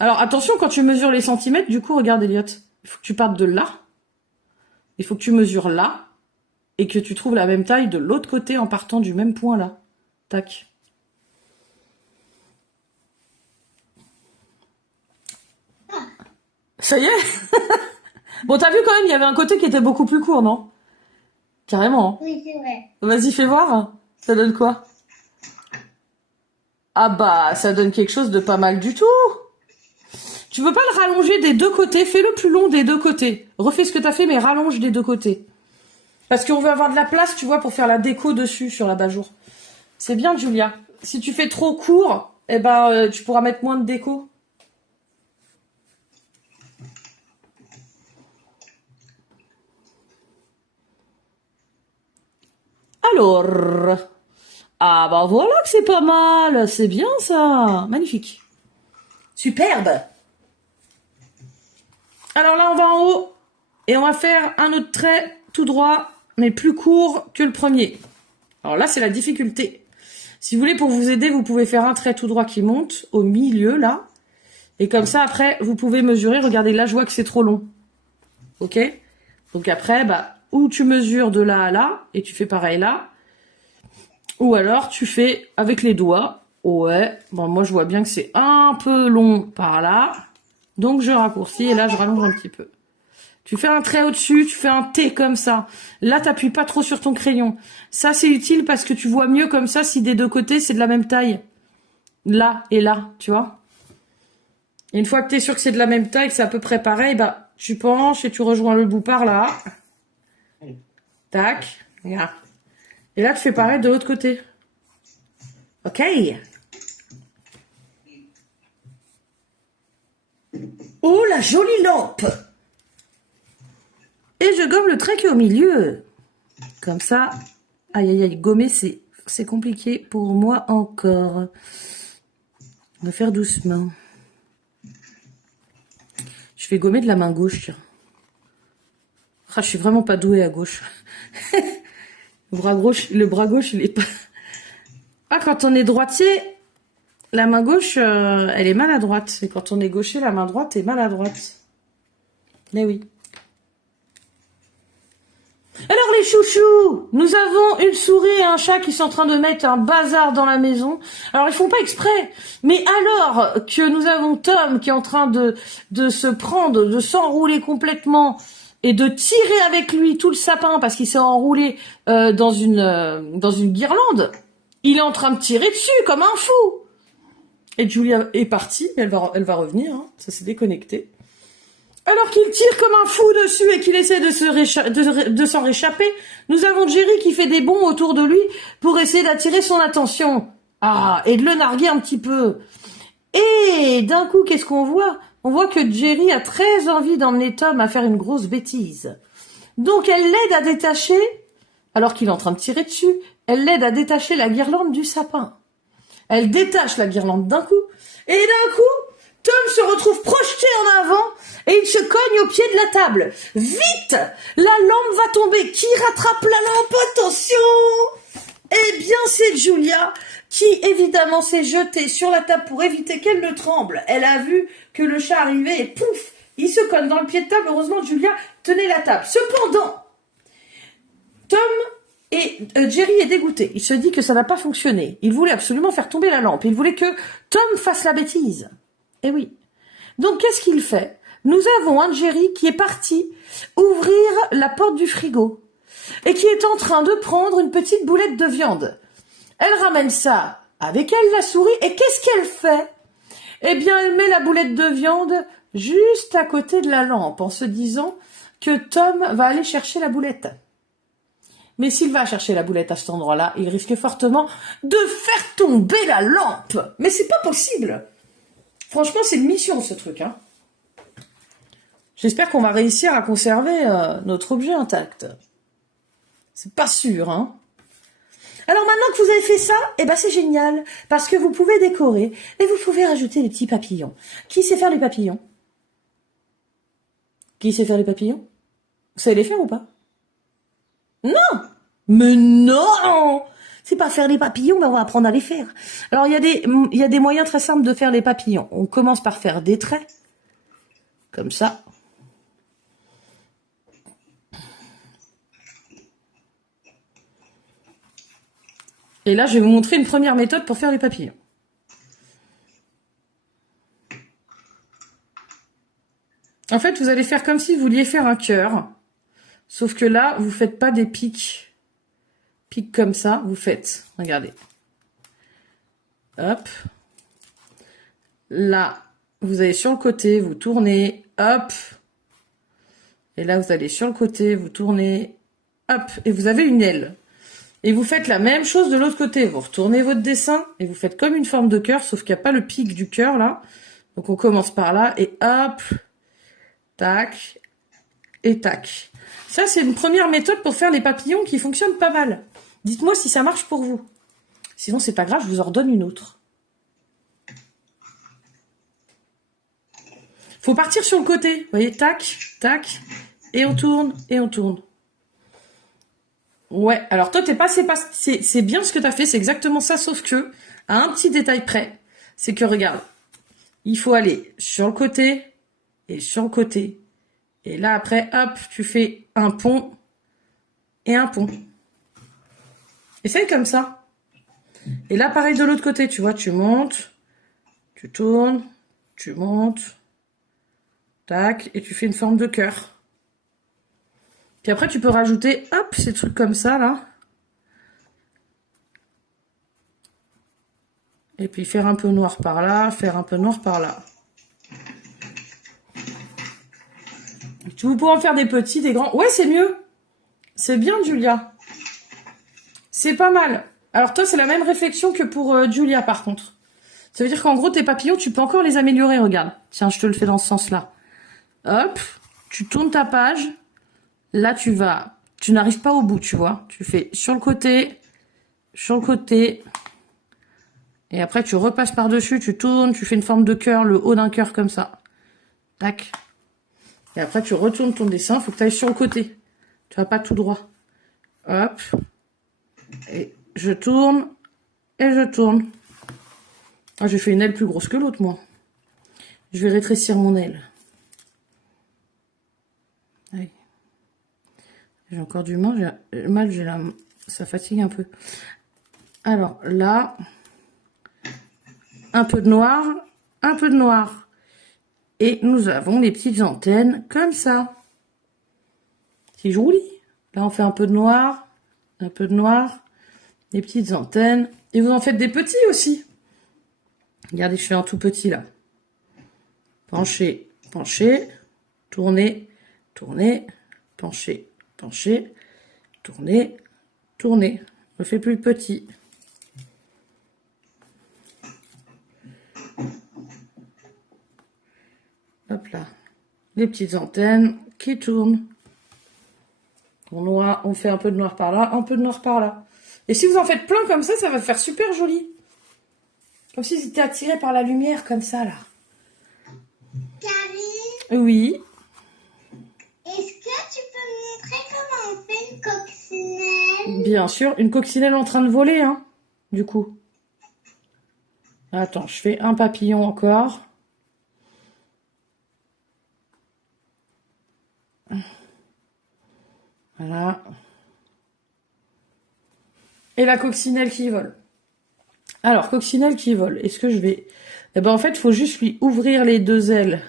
Alors, attention, quand tu mesures les centimètres, du coup, regarde, Elliot. Il faut que tu partes de là. Il faut que tu mesures là. Et que tu trouves la même taille de l'autre côté en partant du même point là. Tac. Ça y est. Bon, t'as vu quand même, il y avait un côté qui était beaucoup plus court, non? Carrément. Oui, c'est vrai. Vas-y, fais voir. Ça donne quoi? Ah bah, ça donne quelque chose de pas mal du tout. Tu veux pas le rallonger des deux côtés? Fais-le plus long des deux côtés. Refais ce que t'as fait, mais rallonge des deux côtés. Parce qu'on veut avoir de la place, tu vois, pour faire la déco dessus, sur l'abat-jour. C'est bien, Julia. Si tu fais trop court, eh ben, tu pourras mettre moins de déco. Alors, ah bah voilà que c'est pas mal, c'est bien ça, magnifique. Superbe. Alors là, on va en haut et on va faire un autre trait tout droit, mais plus court que le premier. Alors là, c'est la difficulté. Si vous voulez, pour vous aider, vous pouvez faire un trait tout droit qui monte au milieu, là. Et comme ça, après, vous pouvez mesurer. Regardez, là, je vois que c'est trop long. Ok? Donc après, bah, ou tu mesures de là à là, et tu fais pareil là. Ou alors, tu fais avec les doigts. Ouais. Bon, moi, je vois bien que c'est un peu long par là. Donc, je raccourcis, et là, je rallonge un petit peu. Tu fais un trait au-dessus, tu fais un T comme ça. Là, t'appuies pas trop sur ton crayon. Ça, c'est utile parce que tu vois mieux comme ça si des deux côtés, c'est de la même taille. Là et là, tu vois. Et une fois que t'es sûr que c'est de la même taille, que c'est à peu près pareil, bah, tu penches et tu rejoins le bout par là. Tac, regarde. Et là, tu fais pareil de l'autre côté. Ok. Oh, la jolie lampe! Et je gomme le trait qui est au milieu. Comme ça. Aïe, aïe, aïe. Gommer, c'est compliqué pour moi encore. On va faire doucement. Je vais gommer de la main gauche, tiens. Ah, je suis vraiment pas douée à gauche. Le bras gauche, il est pas... Ah, quand on est droitier, la main gauche, elle est maladroite. Et quand on est gaucher, la main droite est maladroite. Mais oui. Alors les chouchous, nous avons une souris et un chat qui sont en train de mettre un bazar dans la maison. Alors ils font pas exprès, mais alors que nous avons Tom qui est en train de se prendre, de s'enrouler complètement et de tirer avec lui tout le sapin parce qu'il s'est enroulé dans une guirlande, il est en train de tirer dessus comme un fou. Et Julia est partie, mais elle va revenir, hein. Ça s'est déconnecté. Alors qu'il tire comme un fou dessus et qu'il essaie de s'en réchapper, nous avons Jerry qui fait des bonds autour de lui pour essayer d'attirer son attention. Ah, et de le narguer un petit peu. Et d'un coup, qu'est-ce qu'on voit? On voit que Jerry a très envie d'emmener Tom à faire une grosse bêtise. Donc elle l'aide à détacher, alors qu'il est en train de tirer dessus, elle l'aide à détacher la guirlande du sapin. Elle détache la guirlande d'un coup, et d'un coup, Tom se retrouve projeté en avant et il se cogne au pied de la table. Vite! La lampe va tomber. Qui rattrape la lampe? Attention! Eh bien, c'est Julia qui, évidemment, s'est jetée sur la table pour éviter qu'elle ne tremble. Elle a vu que le chat arrivait et pouf! Il se cogne dans le pied de table. Heureusement, Julia tenait la table. Cependant, Tom et Jerry est dégoûté. Il se dit que ça n'a pas fonctionné. Il voulait absolument faire tomber la lampe. Il voulait que Tom fasse la bêtise. Eh oui. Donc, qu'est-ce qu'il fait? Nous avons un Jerry qui est parti ouvrir la porte du frigo et qui est en train de prendre une petite boulette de viande. Elle ramène ça avec elle, la souris, et qu'est-ce qu'elle fait? Eh bien, elle met la boulette de viande juste à côté de la lampe en se disant que Tom va aller chercher la boulette. Mais s'il va chercher la boulette à cet endroit-là, il risque fortement de faire tomber la lampe. Mais c'est pas possible. Franchement, c'est une mission, ce truc, hein. J'espère qu'on va réussir à conserver notre objet intact. C'est pas sûr, hein. Alors maintenant que vous avez fait ça, eh ben c'est génial, parce que vous pouvez décorer et vous pouvez rajouter des petits papillons. Qui sait faire les papillons? Qui sait faire les papillons? Vous savez les faire ou pas? Non! Mais non! C'est pas faire les papillons, mais on va apprendre à les faire. Alors il y a des moyens très simples de faire les papillons. On commence par faire des traits, comme ça. Et là, je vais vous montrer une première méthode pour faire les papillons. En fait, vous allez faire comme si vous vouliez faire un cœur. Sauf que là, vous faites pas des pics. Pics comme ça, vous faites. Regardez. Hop. Là, vous allez sur le côté, vous tournez. Hop. Et là, vous allez sur le côté, vous tournez. Hop. Et vous avez une aile. Et vous faites la même chose de l'autre côté. Vous retournez votre dessin et vous faites comme une forme de cœur, sauf qu'il n'y a pas le pic du cœur là. Donc on commence par là et hop, tac et tac. Ça, c'est une première méthode pour faire les papillons qui fonctionne pas mal. Dites-moi si ça marche pour vous. Sinon, c'est pas grave, je vous en redonne une autre. Faut partir sur le côté. Vous voyez, tac, tac, et on tourne, et on tourne. Ouais, alors toi, c'est bien ce que t'as fait, c'est exactement ça, sauf que, à un petit détail près, c'est que, regarde, il faut aller sur le côté, et sur le côté. Et là, après, hop, tu fais un pont, et un pont. Essaye comme ça. Et là, pareil de l'autre côté, tu vois, tu montes, tu tournes, tu montes, tac, et tu fais une forme de cœur. Puis après, tu peux rajouter, hop, ces trucs comme ça, là. Et puis faire un peu noir par là, faire un peu noir par là. Vous pouvez en faire des petits, des grands. Ouais, c'est mieux. C'est bien, Julia. C'est pas mal. Alors toi, c'est la même réflexion que pour Julia, par contre. Ça veut dire qu'en gros, tes papillons, tu peux encore les améliorer, regarde. Tiens, je te le fais dans ce sens-là. Hop, tu tournes ta page. Là, tu n'arrives pas au bout, tu vois. Tu fais sur le côté, et après, tu repasses par-dessus, tu tournes, tu fais une forme de cœur, le haut d'un cœur comme ça. Tac. Et après, tu retournes ton dessin, il faut que tu ailles sur le côté. Tu vas pas tout droit. Hop. Et je tourne, et je tourne. Ah, j'ai fait une aile plus grosse que l'autre, moi. Je vais rétrécir mon aile. Allez. J'ai encore du mal, ça fatigue un peu. Alors là, un peu de noir, un peu de noir. Et nous avons les petites antennes comme ça. C'est joli. Là, on fait un peu de noir, les petites antennes. Et vous en faites des petits aussi. Regardez, je fais un tout petit là. Penché, penché. tournez, tournez, penchez, penchez, tournez, tournez. Je fais plus petit. Hop là. Les petites antennes qui tournent. On fait un peu de noir par là, un peu de noir par là. Et si vous en faites plein comme ça va faire super joli. Comme si c'était attiré par la lumière, comme ça, là. Karine, Oui. est-ce que tu peux me montrer comment on fait une coccinelle? Bien sûr. Une coccinelle en train de voler, hein, du coup. Attends, je fais un papillon encore. Voilà. Et la coccinelle qui vole. Alors, coccinelle qui vole. Est-ce que je vais... Eh ben, en fait, il faut juste lui ouvrir les deux ailes.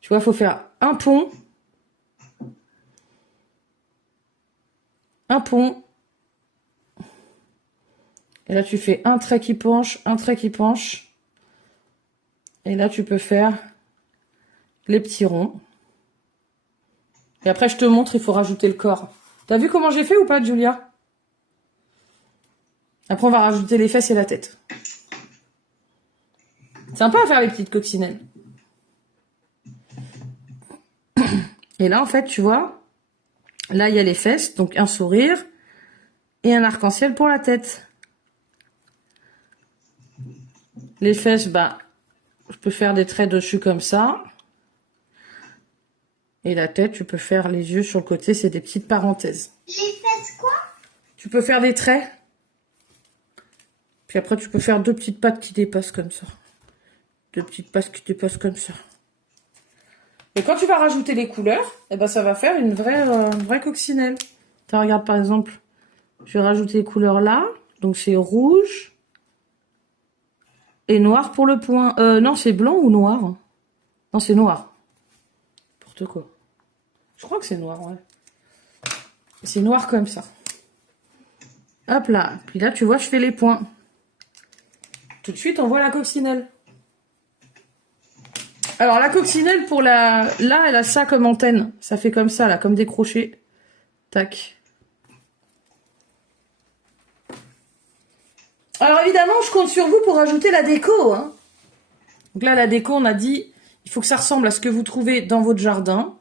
Tu vois, il faut faire un pont. Un pont. Et là, tu fais un trait qui penche, un trait qui penche. Et là, tu peux faire les petits ronds. Et après, je te montre, il faut rajouter le corps. T'as vu comment j'ai fait ou pas, Julia? Après, on va rajouter les fesses et la tête. Sympa à faire les petites coccinelles. Et là, en fait, tu vois, là, il y a les fesses, donc un sourire et un arc-en-ciel pour la tête. Les fesses, bah, je peux faire des traits dessus comme ça. Et la tête, tu peux faire les yeux sur le côté, c'est des petites parenthèses. Les fesses quoi? Tu peux faire des traits. Puis après, tu peux faire deux petites pattes qui dépassent comme ça. Deux petites pattes qui dépassent comme ça. Et quand tu vas rajouter les couleurs, eh ben, ça va faire une vraie coccinelle. Tu regarde par exemple, je vais rajouter les couleurs là. Donc c'est rouge et noir pour le point. Non, c'est blanc ou noir? Non, c'est noir. N'importe quoi. Je crois que c'est noir, ouais. C'est noir comme ça. Hop là. Puis là, tu vois, je fais les points. Tout de suite, on voit la coccinelle. Alors, la coccinelle, pour la... Là, elle a ça comme antenne. Ça fait comme ça, là, comme des crochets. Tac. Alors, évidemment, je compte sur vous pour rajouter la déco, hein. Donc là, la déco, on a dit, il faut que ça ressemble à ce que vous trouvez dans votre jardin.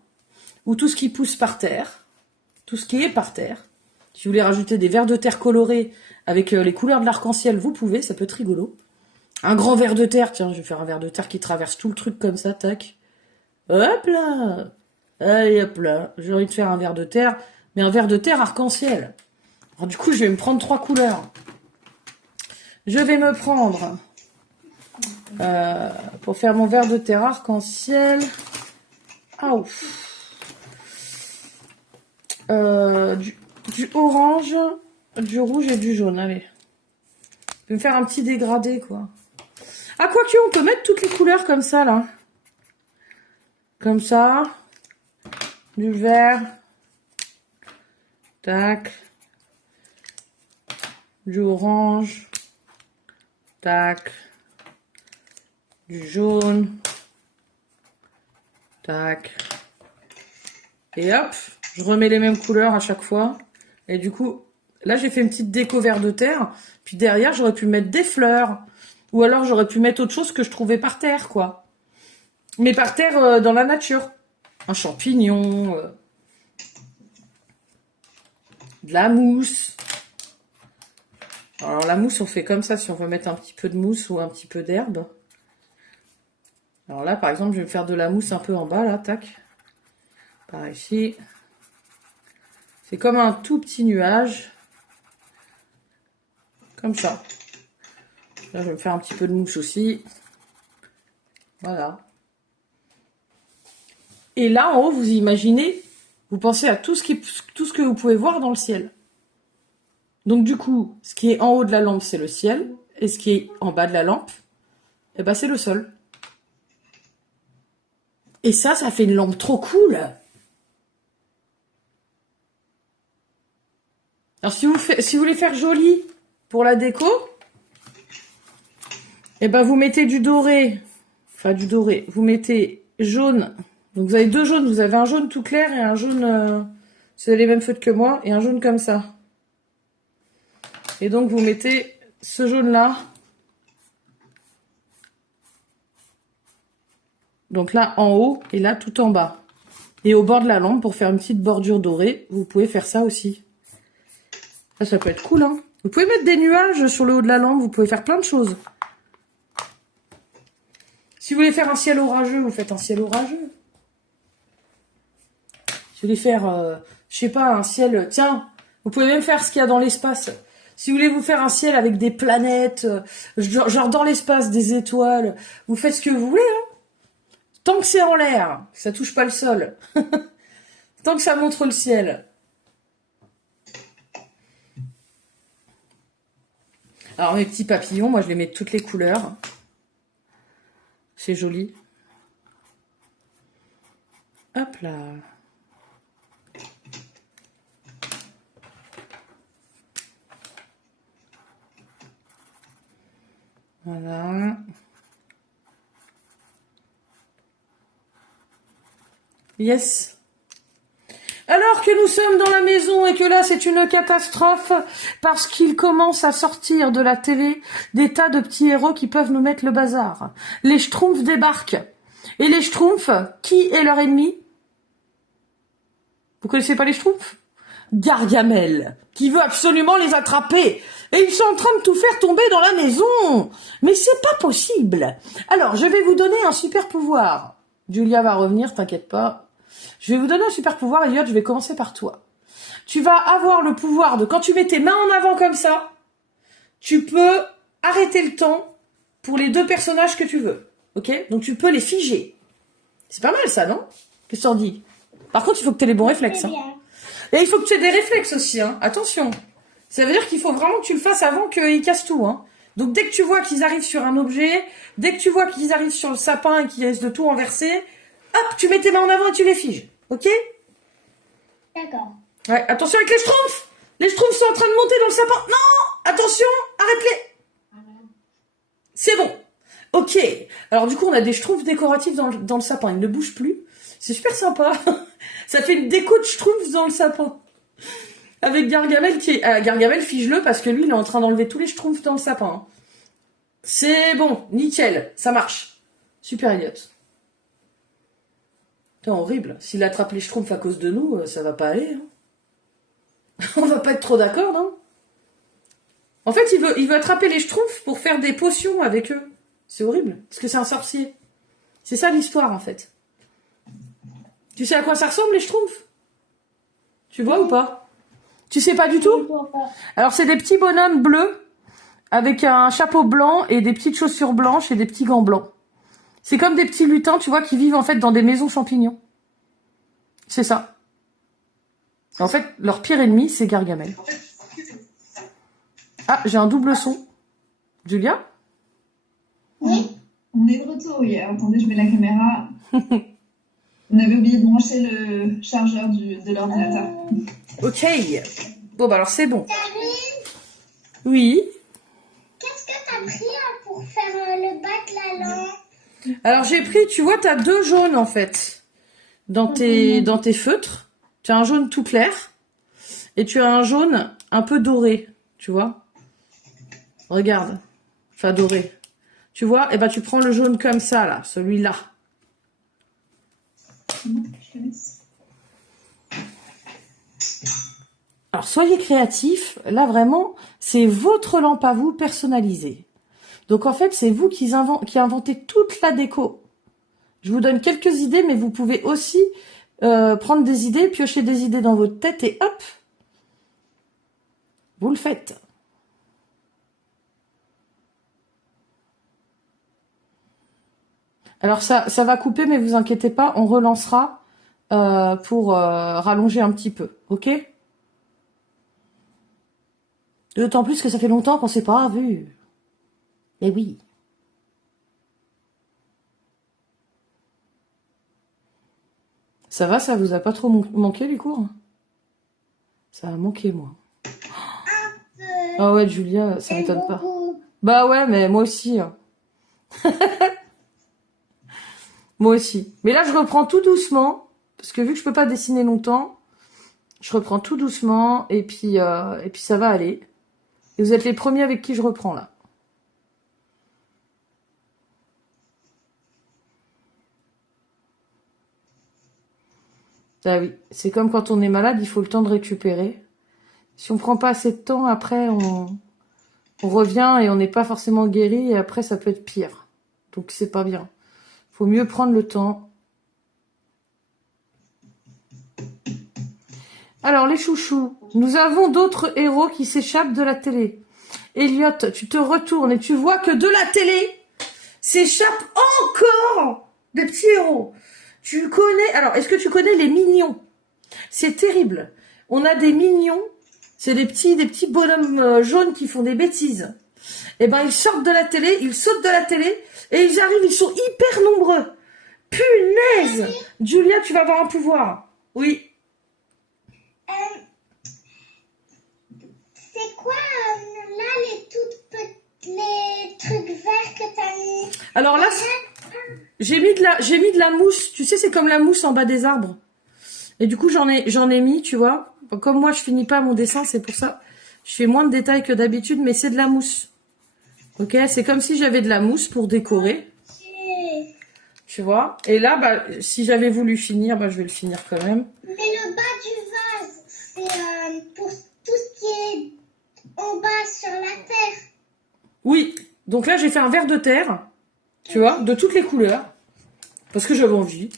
Ou tout ce qui pousse par terre. Tout ce qui est par terre. Si vous voulez rajouter des vers de terre colorés avec les couleurs de l'arc-en-ciel, vous pouvez, ça peut être rigolo. Un grand ver de terre, tiens, je vais faire un ver de terre qui traverse tout le truc comme ça, tac. Hop là. Allez, hop là. J'ai envie de faire un ver de terre, mais un ver de terre arc-en-ciel. Alors du coup, je vais me prendre 3 couleurs. Je vais me prendre, pour faire mon ver de terre arc-en-ciel, du orange, du rouge et du jaune, allez. Je vais me faire un petit dégradé, quoi. Ah, quoique, on peut mettre toutes les couleurs comme ça, là. Comme ça. Du vert. Tac. Du orange. Tac. Du jaune. Tac. Et hop, je remets les mêmes couleurs à chaque fois. Et du coup, là, j'ai fait une petite déco vert de terre. Puis derrière, j'aurais pu mettre des fleurs. Ou alors, j'aurais pu mettre autre chose que je trouvais par terre, quoi. Mais par terre, dans la nature. Un champignon. De la mousse. Alors, la mousse, on fait comme ça, si on veut mettre un petit peu de mousse ou un petit peu d'herbe. Alors là, par exemple, je vais me faire de la mousse un peu en bas, là, tac. Par ici. C'est comme un tout petit nuage. Comme ça. Là, je vais me faire un petit peu de mousse aussi. Voilà. Et là, en haut, vous imaginez, vous pensez à tout ce que vous pouvez voir dans le ciel. Donc, du coup, ce qui est en haut de la lampe, c'est le ciel. Et ce qui est en bas de la lampe, eh ben, c'est le sol. Et ça fait une lampe trop cool. Alors, si vous voulez faire joli pour la déco, eh ben, vous mettez du doré. Enfin, du doré. Vous mettez jaune Donc vous avez deux jaunes, vous avez un jaune tout clair et un jaune, c'est les mêmes feutres que moi, et un jaune comme ça. Et donc vous mettez ce jaune-là. Donc là en haut et là tout en bas. Et au bord de la lampe pour faire une petite bordure dorée, vous pouvez faire ça aussi. Ça peut être cool, hein. Vous pouvez mettre des nuages sur le haut de la lampe, vous pouvez faire plein de choses. Si vous voulez faire un ciel orageux, vous faites un ciel orageux. Si vous voulez faire, je sais pas, un ciel... Tiens, vous pouvez même faire ce qu'il y a dans l'espace. Si vous voulez vous faire un ciel avec des planètes, genre dans l'espace, des étoiles, vous faites ce que vous voulez, hein. Tant que c'est en l'air, que ça touche pas le sol. Tant que ça montre le ciel. Alors mes petits papillons, moi je les mets de toutes les couleurs. C'est joli. Hop là. Voilà. Yes. Alors que nous sommes dans la maison et que là c'est une catastrophe parce qu'il commence à sortir de la télé des tas de petits héros qui peuvent nous mettre le bazar. Les Schtroumpfs débarquent. Et les Schtroumpfs, qui est leur ennemi? Vous connaissez pas les Schtroumpfs? Gargamel, qui veut absolument les attraper. Et ils sont en train de tout faire tomber dans la maison. Mais c'est pas possible. Alors, je vais vous donner un super pouvoir. Julia va revenir, t'inquiète pas. Je vais vous donner un super pouvoir, Elliot, je vais commencer par toi. Tu vas avoir le pouvoir de, quand tu mets tes mains en avant comme ça, tu peux arrêter le temps pour les deux personnages que tu veux. Ok? Donc tu peux les figer. C'est pas mal ça, non? Qu'est-ce que t'en dis? Par contre, il faut que tu aies les bons réflexes. Hein. Et il faut que tu aies des réflexes aussi, hein. Attention. Ça veut dire qu'il faut vraiment que tu le fasses avant qu'ils cassent tout, hein. Donc dès que tu vois qu'ils arrivent sur un objet, dès que tu vois qu'ils arrivent sur le sapin et qu'ils risquent de tout renverser, hop, tu mets tes mains en avant et tu les figes. Ok? D'accord. Ouais, attention avec les Schtroumpfs. Les Schtroumpfs sont en train de monter dans le sapin. Non! Attention, arrête-les. C'est bon. Ok. Alors du coup, on a des Schtroumpfs décoratifs dans le sapin. Ils ne bougent plus. C'est super sympa. Ça fait une déco de Schtroumpfs dans le sapin. Avec Gargamel qui est... Gargamel, fige-le parce que lui, il est en train d'enlever tous les Schtroumpfs dans le sapin. C'est bon. Nickel. Ça marche. Super, Elliot. C'est horrible. S'il attrape les Schtroumpfs à cause de nous, ça va pas aller. Hein. On va pas être trop d'accord, non? En fait, il veut attraper les Schtroumpfs pour faire des potions avec eux. C'est horrible. Parce que c'est un sorcier. C'est ça l'histoire, en fait. Tu sais à quoi ça ressemble, les Schtroumpfs? Tu vois ou pas? Tu sais pas du tout? Alors, c'est des petits bonhommes bleus avec un chapeau blanc et des petites chaussures blanches et des petits gants blancs. C'est comme des petits lutins, tu vois, qui vivent en fait dans des maisons champignons. C'est ça. En fait, leur pire ennemi, c'est Gargamel. Ah, j'ai un double son. Julia? Oui. On est de retour, oui. Alors, attendez, je mets la caméra. On avait oublié de brancher le chargeur de l'ordinateur. Ok. Bon, bah alors c'est bon. Karine, Oui. qu'est-ce que t'as pris là, pour faire le bas de la lampe? Alors j'ai pris, tu vois, t'as deux jaunes en fait. Dans tes feutres. Tu as un jaune tout clair. Et tu as un jaune un peu doré. Tu vois? Regarde. Enfin, doré. Tu vois? Et ben tu prends le jaune comme ça, là. Celui-là. Je te laisse. Alors, soyez créatifs. Là, vraiment, c'est votre lampe à vous personnalisée. Donc, en fait, c'est vous qui inventez toute la déco. Je vous donne quelques idées, mais vous pouvez aussi prendre des idées, piocher des idées dans votre tête et hop, vous le faites. Alors, ça va couper, mais vous inquiétez pas, on relancera pour rallonger un petit peu, ok? D'autant plus que ça fait longtemps qu'on s'est pas vu. Eh oui. Ça va, ça vous a pas trop manqué les cours? Ça a manqué, moi. Ah ouais, Julia, ça m'étonne pas. Bah ouais, mais moi aussi. Moi aussi. Mais là, je reprends tout doucement. Parce que vu que je peux pas dessiner longtemps, je reprends tout doucement. Et puis ça va aller. Et vous êtes les premiers avec qui je reprends, là. Ah oui, c'est comme quand on est malade, il faut le temps de récupérer. Si on prend pas assez de temps, après, on revient et on n'est pas forcément guéri. Et après, ça peut être pire. Donc, c'est pas bien. Faut mieux prendre le temps. Alors, les chouchous, nous avons d'autres héros qui s'échappent de la télé. Elliot, tu te retournes et tu vois que de la télé s'échappent encore des petits héros. Tu connais... Alors, est-ce que tu connais les Mignons? C'est terrible. On a des Mignons, c'est des petits bonhommes jaunes qui font des bêtises. Eh ben, ils sortent de la télé, ils sautent de la télé et ils arrivent, ils sont hyper nombreux. Punaise! Julia, tu vas avoir un pouvoir. Oui. C'est quoi là les trucs verts que t'as mis? Alors là, j'ai mis de la mousse. Tu sais, c'est comme la mousse en bas des arbres. Et du coup, j'en ai mis, tu vois. Comme moi, je finis pas mon dessin, c'est pour ça. Je fais moins de détails que d'habitude, mais c'est de la mousse. Ok, c'est comme si j'avais de la mousse pour décorer. Tu vois. Et là, bah, si j'avais voulu finir, bah, je vais le finir quand même. Mais le bas du vase, c'est pour tout ce qui est en bas sur la terre. Oui. Donc là, j'ai fait un verre de terre. Tu vois, de toutes les couleurs. Parce que j'avais envie.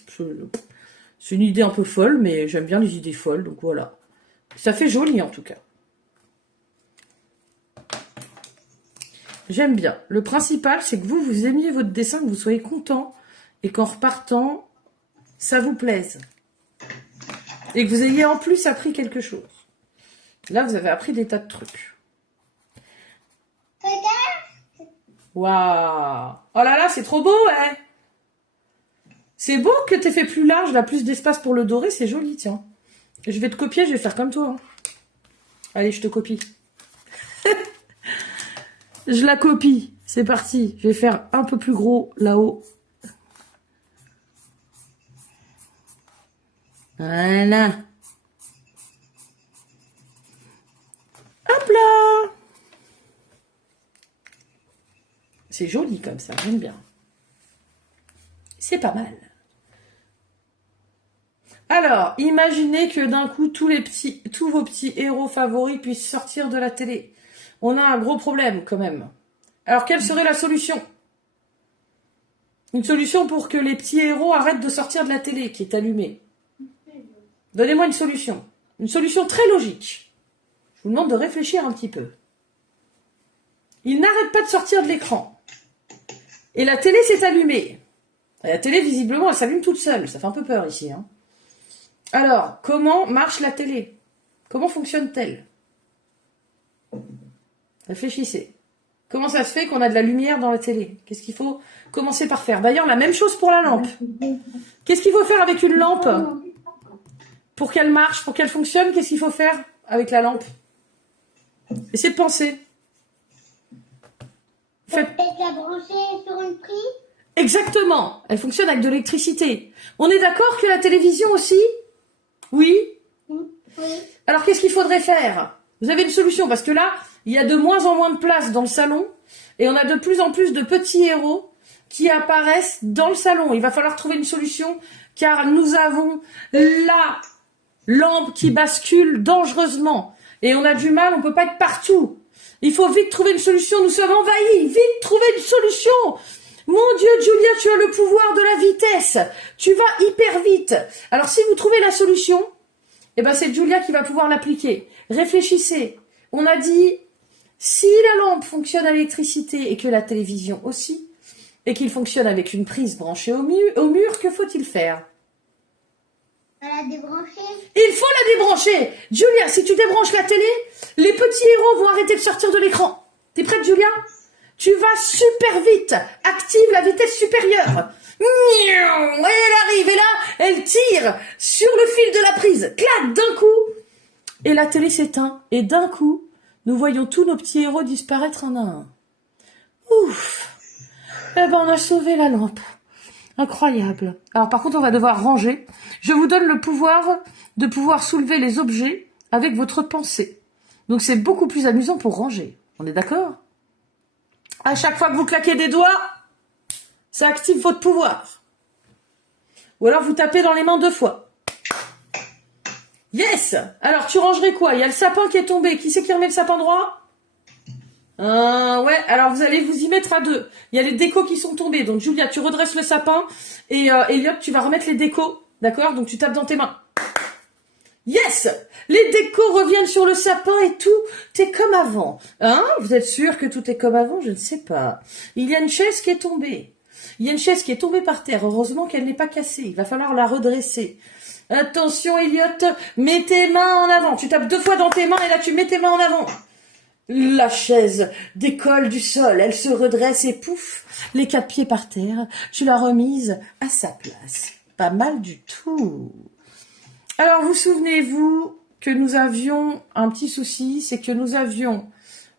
C'est une idée un peu folle, mais j'aime bien les idées folles, donc voilà. Ça fait joli en tout cas. J'aime bien. Le principal, c'est que vous aimiez votre dessin, que vous soyez content, et qu'en repartant, ça vous plaise. Et que vous ayez en plus appris quelque chose. Là, vous avez appris des tas de trucs. Regarde. Waouh! Oh là là, c'est trop beau, hein! C'est beau que t'aies fait plus large, là, plus d'espace pour le doré, c'est joli, tiens. Je vais te copier, je vais faire comme toi. Hein. Allez, je te copie. Je la copie, c'est parti. Je vais faire un peu plus gros là-haut. Voilà. Hop là! C'est joli comme ça, j'aime bien. C'est pas mal. Alors, imaginez que d'un coup, tous vos petits héros favoris puissent sortir de la télé. On a un gros problème quand même. Alors, quelle serait la solution? Une solution pour que les petits héros arrêtent de sortir de la télé qui est allumée. Donnez-moi une solution. Une solution très logique. Je vous demande de réfléchir un petit peu. Ils n'arrêtent pas de sortir de l'écran. Et la télé s'est allumée. La télé, visiblement, elle s'allume toute seule. Ça fait un peu peur ici, hein. Alors, comment marche la télé? Comment fonctionne-t-elle? Réfléchissez. Comment ça se fait qu'on a de la lumière dans la télé? Qu'est-ce qu'il faut commencer par faire? D'ailleurs, la même chose pour la lampe. Qu'est-ce qu'il faut faire avec une lampe? Pour qu'elle marche, pour qu'elle fonctionne, qu'est-ce qu'il faut faire avec la lampe? Essayez de penser. Peut-être la brancher sur une prise? Exactement. Elle fonctionne avec de l'électricité. On est d'accord que la télévision aussi? Oui. Oui. Alors, qu'est-ce qu'il faudrait faire? Vous avez une solution, parce que là, il y a de moins en moins de place dans le salon, et on a de plus en plus de petits héros qui apparaissent dans le salon. Il va falloir trouver une solution, car nous avons la lampe qui bascule dangereusement, et on a du mal, on peut pas être partout. Il faut vite trouver une solution, nous sommes envahis, vite trouver une solution. Mon Dieu, Julia, tu as le pouvoir de la vitesse. Tu vas hyper vite. Alors, si vous trouvez la solution, eh ben, c'est Julia qui va pouvoir l'appliquer. Réfléchissez. On a dit, si la lampe fonctionne à l'électricité et que la télévision aussi, et qu'il fonctionne avec une prise branchée au mur, que faut-il faire? La débrancher? Il faut la débrancher. Julia, si tu débranches la télé, les petits héros vont arrêter de sortir de l'écran. T'es prête, Julia? Tu vas super vite. Active la vitesse supérieure. Et elle arrive, et là, elle tire sur le fil de la prise. Clac, d'un coup. Et la télé s'éteint. Et d'un coup, nous voyons tous nos petits héros disparaître un à un. Ouf. Eh ben, on a sauvé la lampe. Incroyable. Alors par contre, on va devoir ranger. Je vous donne le pouvoir de pouvoir soulever les objets avec votre pensée. Donc c'est beaucoup plus amusant pour ranger. On est d'accord? À chaque fois que vous claquez des doigts, ça active votre pouvoir. Ou alors vous tapez dans les mains 2 fois. Yes! Alors tu rangerais quoi? Il y a le sapin qui est tombé. Qui c'est qui remet le sapin droit? Ouais, alors vous allez vous y mettre à 2. Il y a les décos qui sont tombés. Donc Julia, tu redresses le sapin. Et Elliot, tu vas remettre les décos. D'accord? Donc tu tapes dans tes mains. Yes! Les décos reviennent sur le sapin et tout est comme avant. Hein? Vous êtes sûr que tout est comme avant? Je ne sais pas. Il y a une chaise qui est tombée. Il y a une chaise qui est tombée par terre. Heureusement qu'elle n'est pas cassée. Il va falloir la redresser. Attention, Elliot. Mets tes mains en avant. Tu tapes 2 fois dans tes mains et là tu mets tes mains en avant. La chaise décolle du sol. Elle se redresse et pouf, les 4 pieds par terre. Tu l'as remise à sa place. Pas mal du tout. Alors, vous souvenez-vous que nous avions un petit souci, c'est que nous avions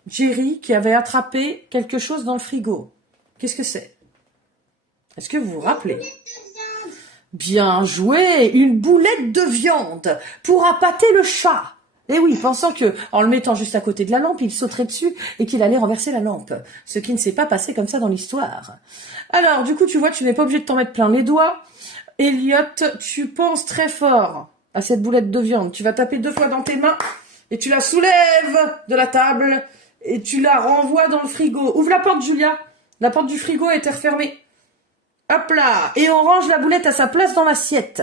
Jerry qui avait attrapé quelque chose dans le frigo. Qu'est-ce que c'est? Est-ce que vous vous rappelez? Bien joué, une boulette de viande pour appâter le chat. Eh oui, pensant que, en le mettant juste à côté de la lampe, il sauterait dessus et qu'il allait renverser la lampe. Ce qui ne s'est pas passé comme ça dans l'histoire. Alors, du coup, tu vois, tu n'es pas obligé de t'en mettre plein les doigts. Elliot, tu penses très fort à cette boulette de viande. Tu vas taper 2 fois dans tes mains et tu la soulèves de la table et tu la renvoies dans le frigo. Ouvre la porte, Julia. La porte du frigo a été refermée. Hop là. Et on range la boulette à sa place dans l'assiette.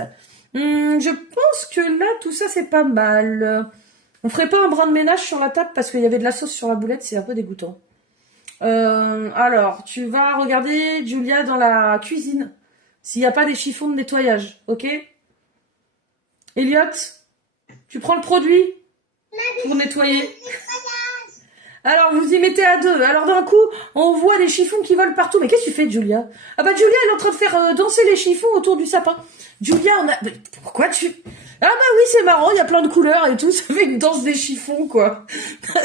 Je pense que là, tout ça, c'est pas mal. On ferait pas un brin de ménage sur la table parce qu'il y avait de la sauce sur la boulette, c'est un peu dégoûtant. Alors, tu vas regarder, Julia, dans la cuisine, s'il n'y a pas des chiffons de nettoyage, ok? Elliot, tu prends le produit pour nettoyer. Alors, vous y mettez à 2. Alors, d'un coup, on voit les chiffons qui volent partout. Mais qu'est-ce que tu fais, Julia? Ah bah, Julia, elle est en train de faire danser les chiffons autour du sapin. Julia, Mais pourquoi tu... Ah bah oui, c'est marrant, il y a plein de couleurs et tout. Ça fait une danse des chiffons, quoi.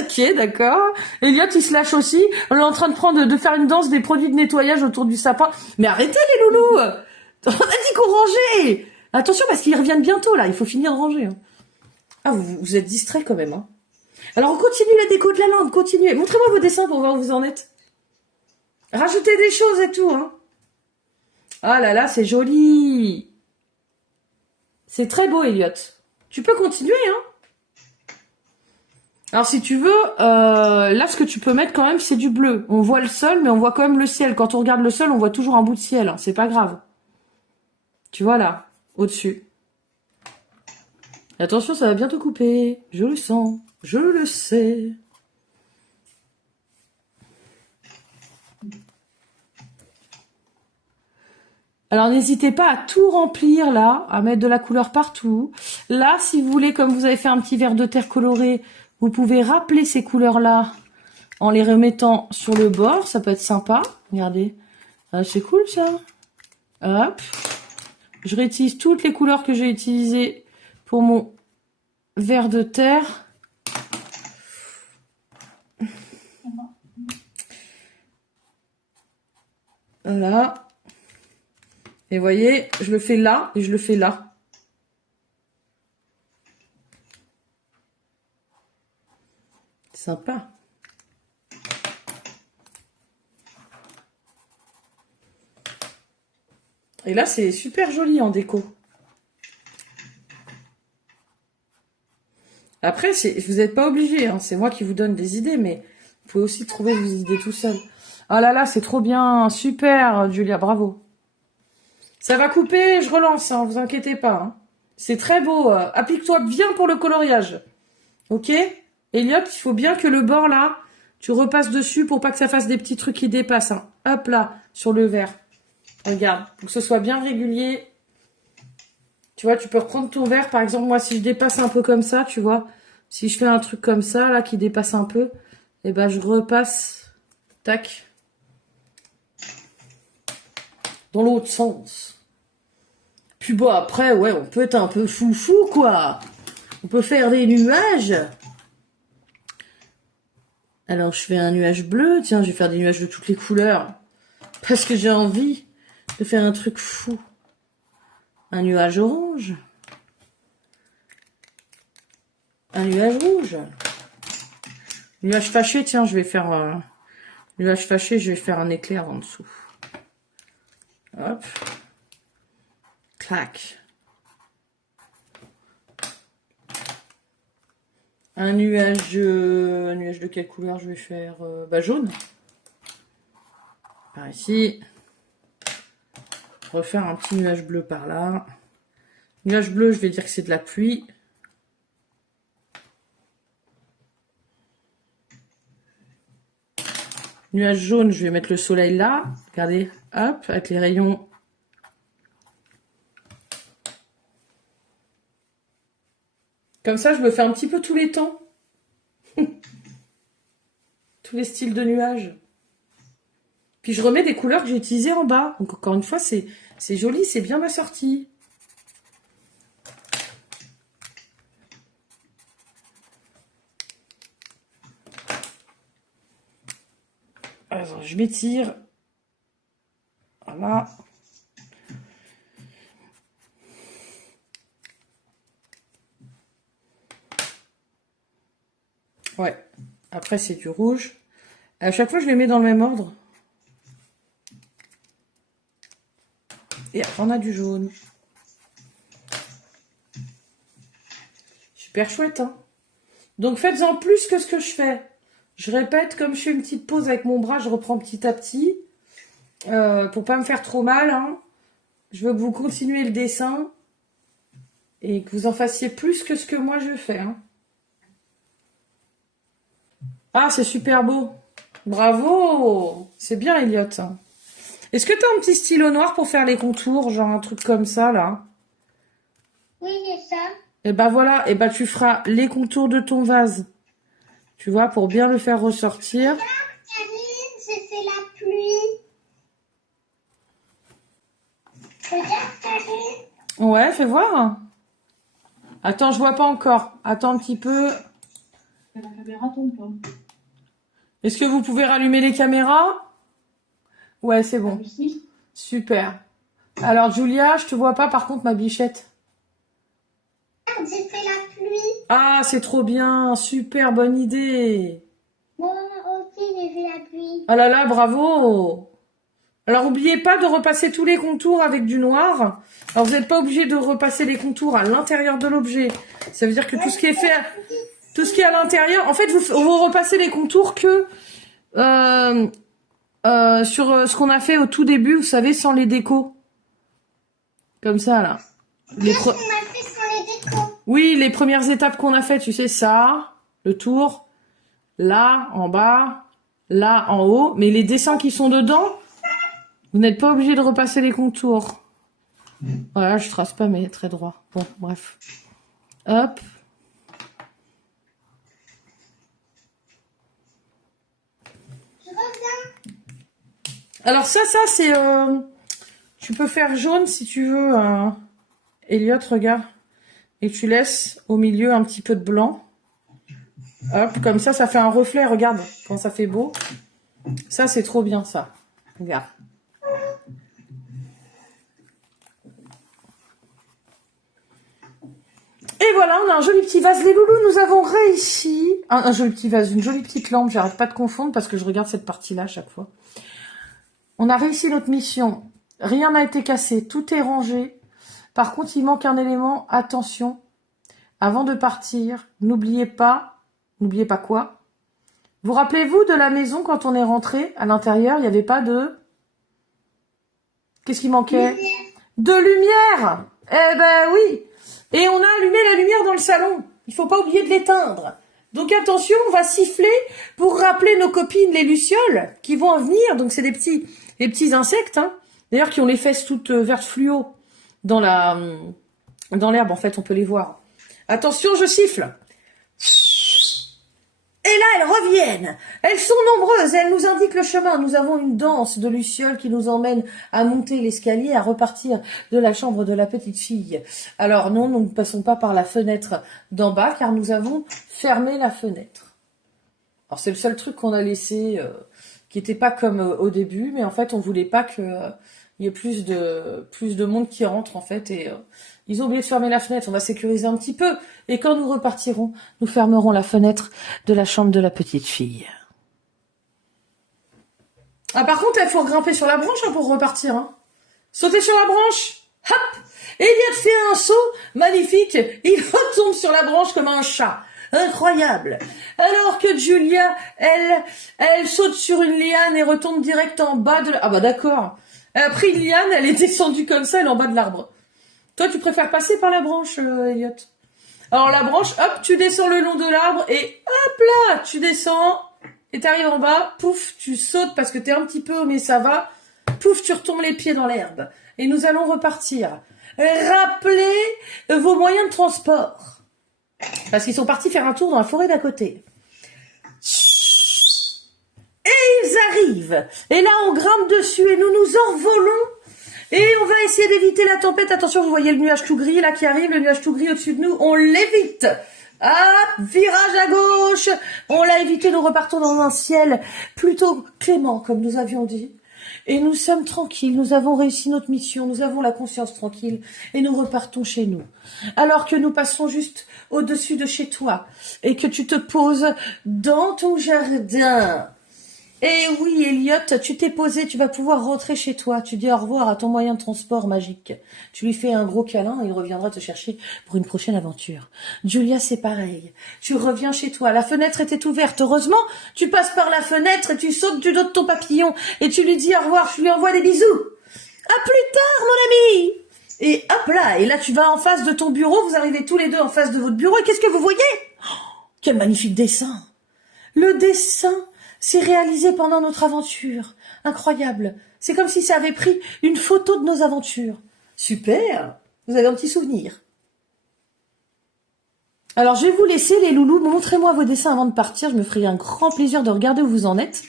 Ok, d'accord. Elliot, il se lâche aussi. On est en train de faire une danse des produits de nettoyage autour du sapin. Mais arrêtez, les loulous. On a dit qu'on rangeait. Attention, parce qu'ils reviennent bientôt, là. Il faut finir de ranger. Hein. Ah, vous êtes distraits, quand même, hein. Alors, on continue la déco de la lampe, continuez. Montrez-moi vos dessins pour voir où vous en êtes. Rajoutez des choses et tout, hein. Ah là là, c'est joli. C'est très beau, Elliot. Tu peux continuer, hein. Alors, si tu veux, là, ce que tu peux mettre quand même, c'est du bleu. On voit le sol, mais on voit quand même le ciel. Quand on regarde le sol, on voit toujours un bout de ciel. Hein. C'est pas grave. Tu vois, là, au-dessus. Attention, ça va bientôt couper. Je le sens. Je le sais. Alors, n'hésitez pas à tout remplir, là, à mettre de la couleur partout. Là, si vous voulez, comme vous avez fait un petit verre de terre coloré, vous pouvez rappeler ces couleurs-là en les remettant sur le bord. Ça peut être sympa. Regardez. Ah, c'est cool, ça. Hop. Je réutilise toutes les couleurs que j'ai utilisées pour mon verre de terre. Voilà. Et voyez, je le fais là et je le fais là. Sympa. Et là, c'est super joli en déco. Après, vous n'êtes pas obligé, hein, c'est moi qui vous donne des idées, mais vous pouvez aussi trouver vos idées tout seul. Ah là là, c'est trop bien, super, Julia, bravo. Ça va couper, je relance, hein, vous inquiétez pas. Hein. C'est très beau, applique-toi bien pour le coloriage. Ok? Elliot, il faut bien que le bord là, tu repasses dessus pour pas que ça fasse des petits trucs qui dépassent. Hein. Hop là, sur le verre. Regarde, pour que ce soit bien régulier. Tu vois, tu peux reprendre ton verre. Par exemple, moi, si je dépasse un peu comme ça, tu vois, si je fais un truc comme ça, là, qui dépasse un peu, et ben, je repasse, tac, dans l'autre sens. Puis bon, après, ouais, on peut être un peu foufou, quoi. On peut faire des nuages. Alors, je fais un nuage bleu. Tiens, je vais faire des nuages de toutes les couleurs. Parce que j'ai envie de faire un truc fou. Un nuage orange. Un nuage rouge. Nuage fâché, tiens, je vais faire... nuage fâché, je vais faire un éclair en dessous. Hop. Clac. Un nuage de quelle couleur je vais faire jaune. Par ici. Refaire un petit nuage bleu par là. Nuage bleu, je vais dire que c'est de la pluie. Nuage jaune, je vais mettre le soleil là. Regardez, hop, avec les rayons. Comme ça, je me fais un petit peu tous les temps. Tous les styles de nuages. Puis je remets des couleurs que j'ai utilisées en bas. Donc encore une fois, c'est joli, c'est bien assorti. Alors, je m'étire. Voilà. Ouais. Après, c'est du rouge. À chaque fois, je les mets dans le même ordre. Et après, on a du jaune. Super chouette, hein? Donc, faites-en plus que ce que je fais. Je répète, comme je fais une petite pause avec mon bras, je reprends petit à petit. Pour pas me faire trop mal, hein. Je veux que vous continuez le dessin. Et que vous en fassiez plus que ce que moi je fais, hein. Ah, c'est super beau. Bravo! C'est bien, Elliot. Est-ce que tu as un petit stylo noir pour faire les contours, genre un truc comme ça, là? Oui, c'est ça. Et ben voilà, et ben tu feras les contours de ton vase. Tu vois, pour bien le faire ressortir. Regarde, Karine, j'ai fait la pluie. Regarde, Karine. Ouais, fais voir. Attends, je vois pas encore. Attends un petit peu. La caméra tombe pas. Est-ce que vous pouvez rallumer les caméras? Ouais, c'est bon. Aussi. Super. Alors, Julia, je te vois pas, par contre, ma bichette. Regarde, j'ai fait la pluie. Ah, c'est trop bien. Super bonne idée. Moi aussi, j'ai fait la pluie. Ah là là, bravo. Alors, n'oubliez pas de repasser tous les contours avec du noir. Alors, vous n'êtes pas obligé de repasser les contours à l'intérieur de l'objet. Ça veut dire que tout ce qui est fait, tout ce qui est à l'intérieur, en fait, vous repassez les contours que sur ce qu'on a fait au tout début, vous savez, sans les décos. Comme ça, là. Qu'est-ce qu'on a fait sans les décos? Oui, les premières étapes qu'on a faites, tu sais, ça, le tour, là, en bas, là, en haut. Mais les dessins qui sont dedans, vous n'êtes pas obligé de repasser les contours. Voilà, je trace pas, mais très droit. Bon, bref. Hop. Je reviens. Alors ça, c'est... tu peux faire jaune si tu veux. Elliot, regarde. Et tu laisses au milieu un petit peu de blanc. Hop, comme ça fait un reflet. Regarde, quand ça fait beau. Ça, c'est trop bien, ça. Regarde. Et voilà, on a un joli petit vase. Les loulous, nous avons réussi. Un joli petit vase, une jolie petite lampe. J'arrête pas de confondre parce que je regarde cette partie-là à chaque fois. On a réussi notre mission. Rien n'a été cassé. Tout est rangé. Par contre, il manque un élément. Attention. Avant de partir, n'oubliez pas quoi? Vous rappelez-vous de la maison quand on est rentré à l'intérieur, il n'y avait pas de... Qu'est-ce qui manquait? Lumière. De lumière. Eh ben oui. Et on a allumé la lumière dans le salon. Il faut pas oublier de l'éteindre. Donc attention, on va siffler pour rappeler nos copines les lucioles qui vont en venir. Donc c'est les petits insectes, hein. D'ailleurs qui ont les fesses toutes vertes fluo dans l'herbe. En fait, on peut les voir. Attention, je siffle. Et là, elles reviennent. Elles sont nombreuses. Elles nous indiquent le chemin. Nous avons une danse de lucioles qui nous emmène à monter l'escalier, à repartir de la chambre de la petite fille. Alors non, nous ne passons pas par la fenêtre d'en bas car nous avons fermé la fenêtre. Alors c'est le seul truc qu'on a laissé qui n'était pas comme au début, mais en fait on voulait pas que il y ait plus de monde qui rentre en fait et ils ont oublié de fermer la fenêtre. On va sécuriser un petit peu et quand nous repartirons, nous fermerons la fenêtre de la chambre de la petite fille. Ah par contre, il faut grimper sur la branche hein, pour repartir. Hein. Sauter sur la branche. Hop. Elliot fait un saut magnifique. Il retombe sur la branche comme un chat. Incroyable. Alors que Julia, elle saute sur une liane et retombe direct en bas de la... Ah bah d'accord. Elle a pris une liane, elle est descendue comme ça, elle est en bas de l'arbre. Toi, tu préfères passer par la branche, Elliot. Alors la branche, hop, tu descends le long de l'arbre et hop là, tu descends et t'arrives en bas. Pouf, tu sautes parce que t'es un petit peu, mais ça va. Pouf, tu retombes les pieds dans l'herbe. Et nous allons repartir. Rappelez vos moyens de transport. Parce qu'ils sont partis faire un tour dans la forêt d'à côté. Et ils arrivent. Et là, on grimpe dessus et nous nous envolons. Et on va essayer d'éviter la tempête. Attention, vous voyez le nuage tout gris là qui arrive. Le nuage tout gris au-dessus de nous. On l'évite. Ah, virage à gauche. On l'a évité. Nous repartons dans un ciel plutôt clément, comme nous avions dit. Et nous sommes tranquilles, nous avons réussi notre mission, nous avons la conscience tranquille et nous repartons chez nous. Alors que nous passons juste au-dessus de chez toi et que tu te poses dans ton jardin. Et oui, Elliot, tu t'es posé, tu vas pouvoir rentrer chez toi. Tu dis au revoir à ton moyen de transport magique. Tu lui fais un gros câlin et il reviendra te chercher pour une prochaine aventure. Julia, c'est pareil. Tu reviens chez toi. La fenêtre était ouverte. Heureusement, tu passes par la fenêtre et tu sautes du dos de ton papillon et tu lui dis au revoir. Je lui envoie des bisous. À plus tard, mon ami. Et hop là. Et là, tu vas en face de ton bureau. Vous arrivez tous les deux en face de votre bureau. Et qu'est-ce que vous voyez? Oh, quel magnifique dessin. Le dessin... c'est réalisé pendant notre aventure. Incroyable. C'est comme si ça avait pris une photo de nos aventures. Super. Vous avez un petit souvenir. Alors, je vais vous laisser, les loulous. Montrez-moi vos dessins avant de partir. Je me ferai un grand plaisir de regarder où vous en êtes.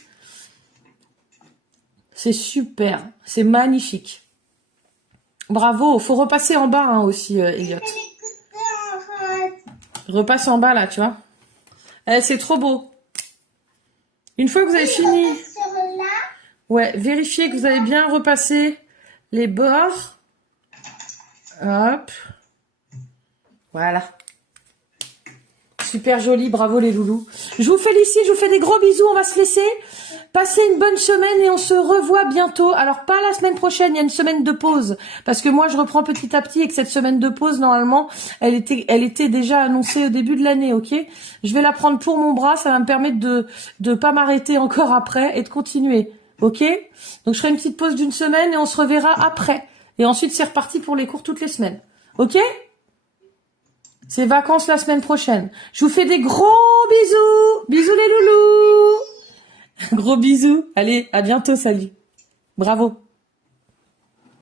C'est super. C'est magnifique. Bravo. Faut repasser en bas hein, aussi, Elliot. Repasse en bas, là, tu vois. C'est trop beau. Une fois que vous avez fini, ouais, vérifiez que vous avez bien repassé les bords. Hop. Voilà. Super joli, bravo les loulous. Je vous félicite, je vous fais des gros bisous, on va se laisser. Passez une bonne semaine et on se revoit bientôt. Alors pas la semaine prochaine, il y a une semaine de pause. Parce que moi je reprends petit à petit et que cette semaine de pause, normalement, elle était déjà annoncée au début de l'année, ok? Je vais la prendre pour mon bras, ça va me permettre de pas m'arrêter encore après et de continuer, ok? Donc je ferai une petite pause d'une semaine et on se reverra après. Et ensuite c'est reparti pour les cours toutes les semaines, ok? C'est vacances la semaine prochaine. Je vous fais des gros bisous. Bisous les loulous. Gros bisous. Allez, à bientôt, salut. Bravo.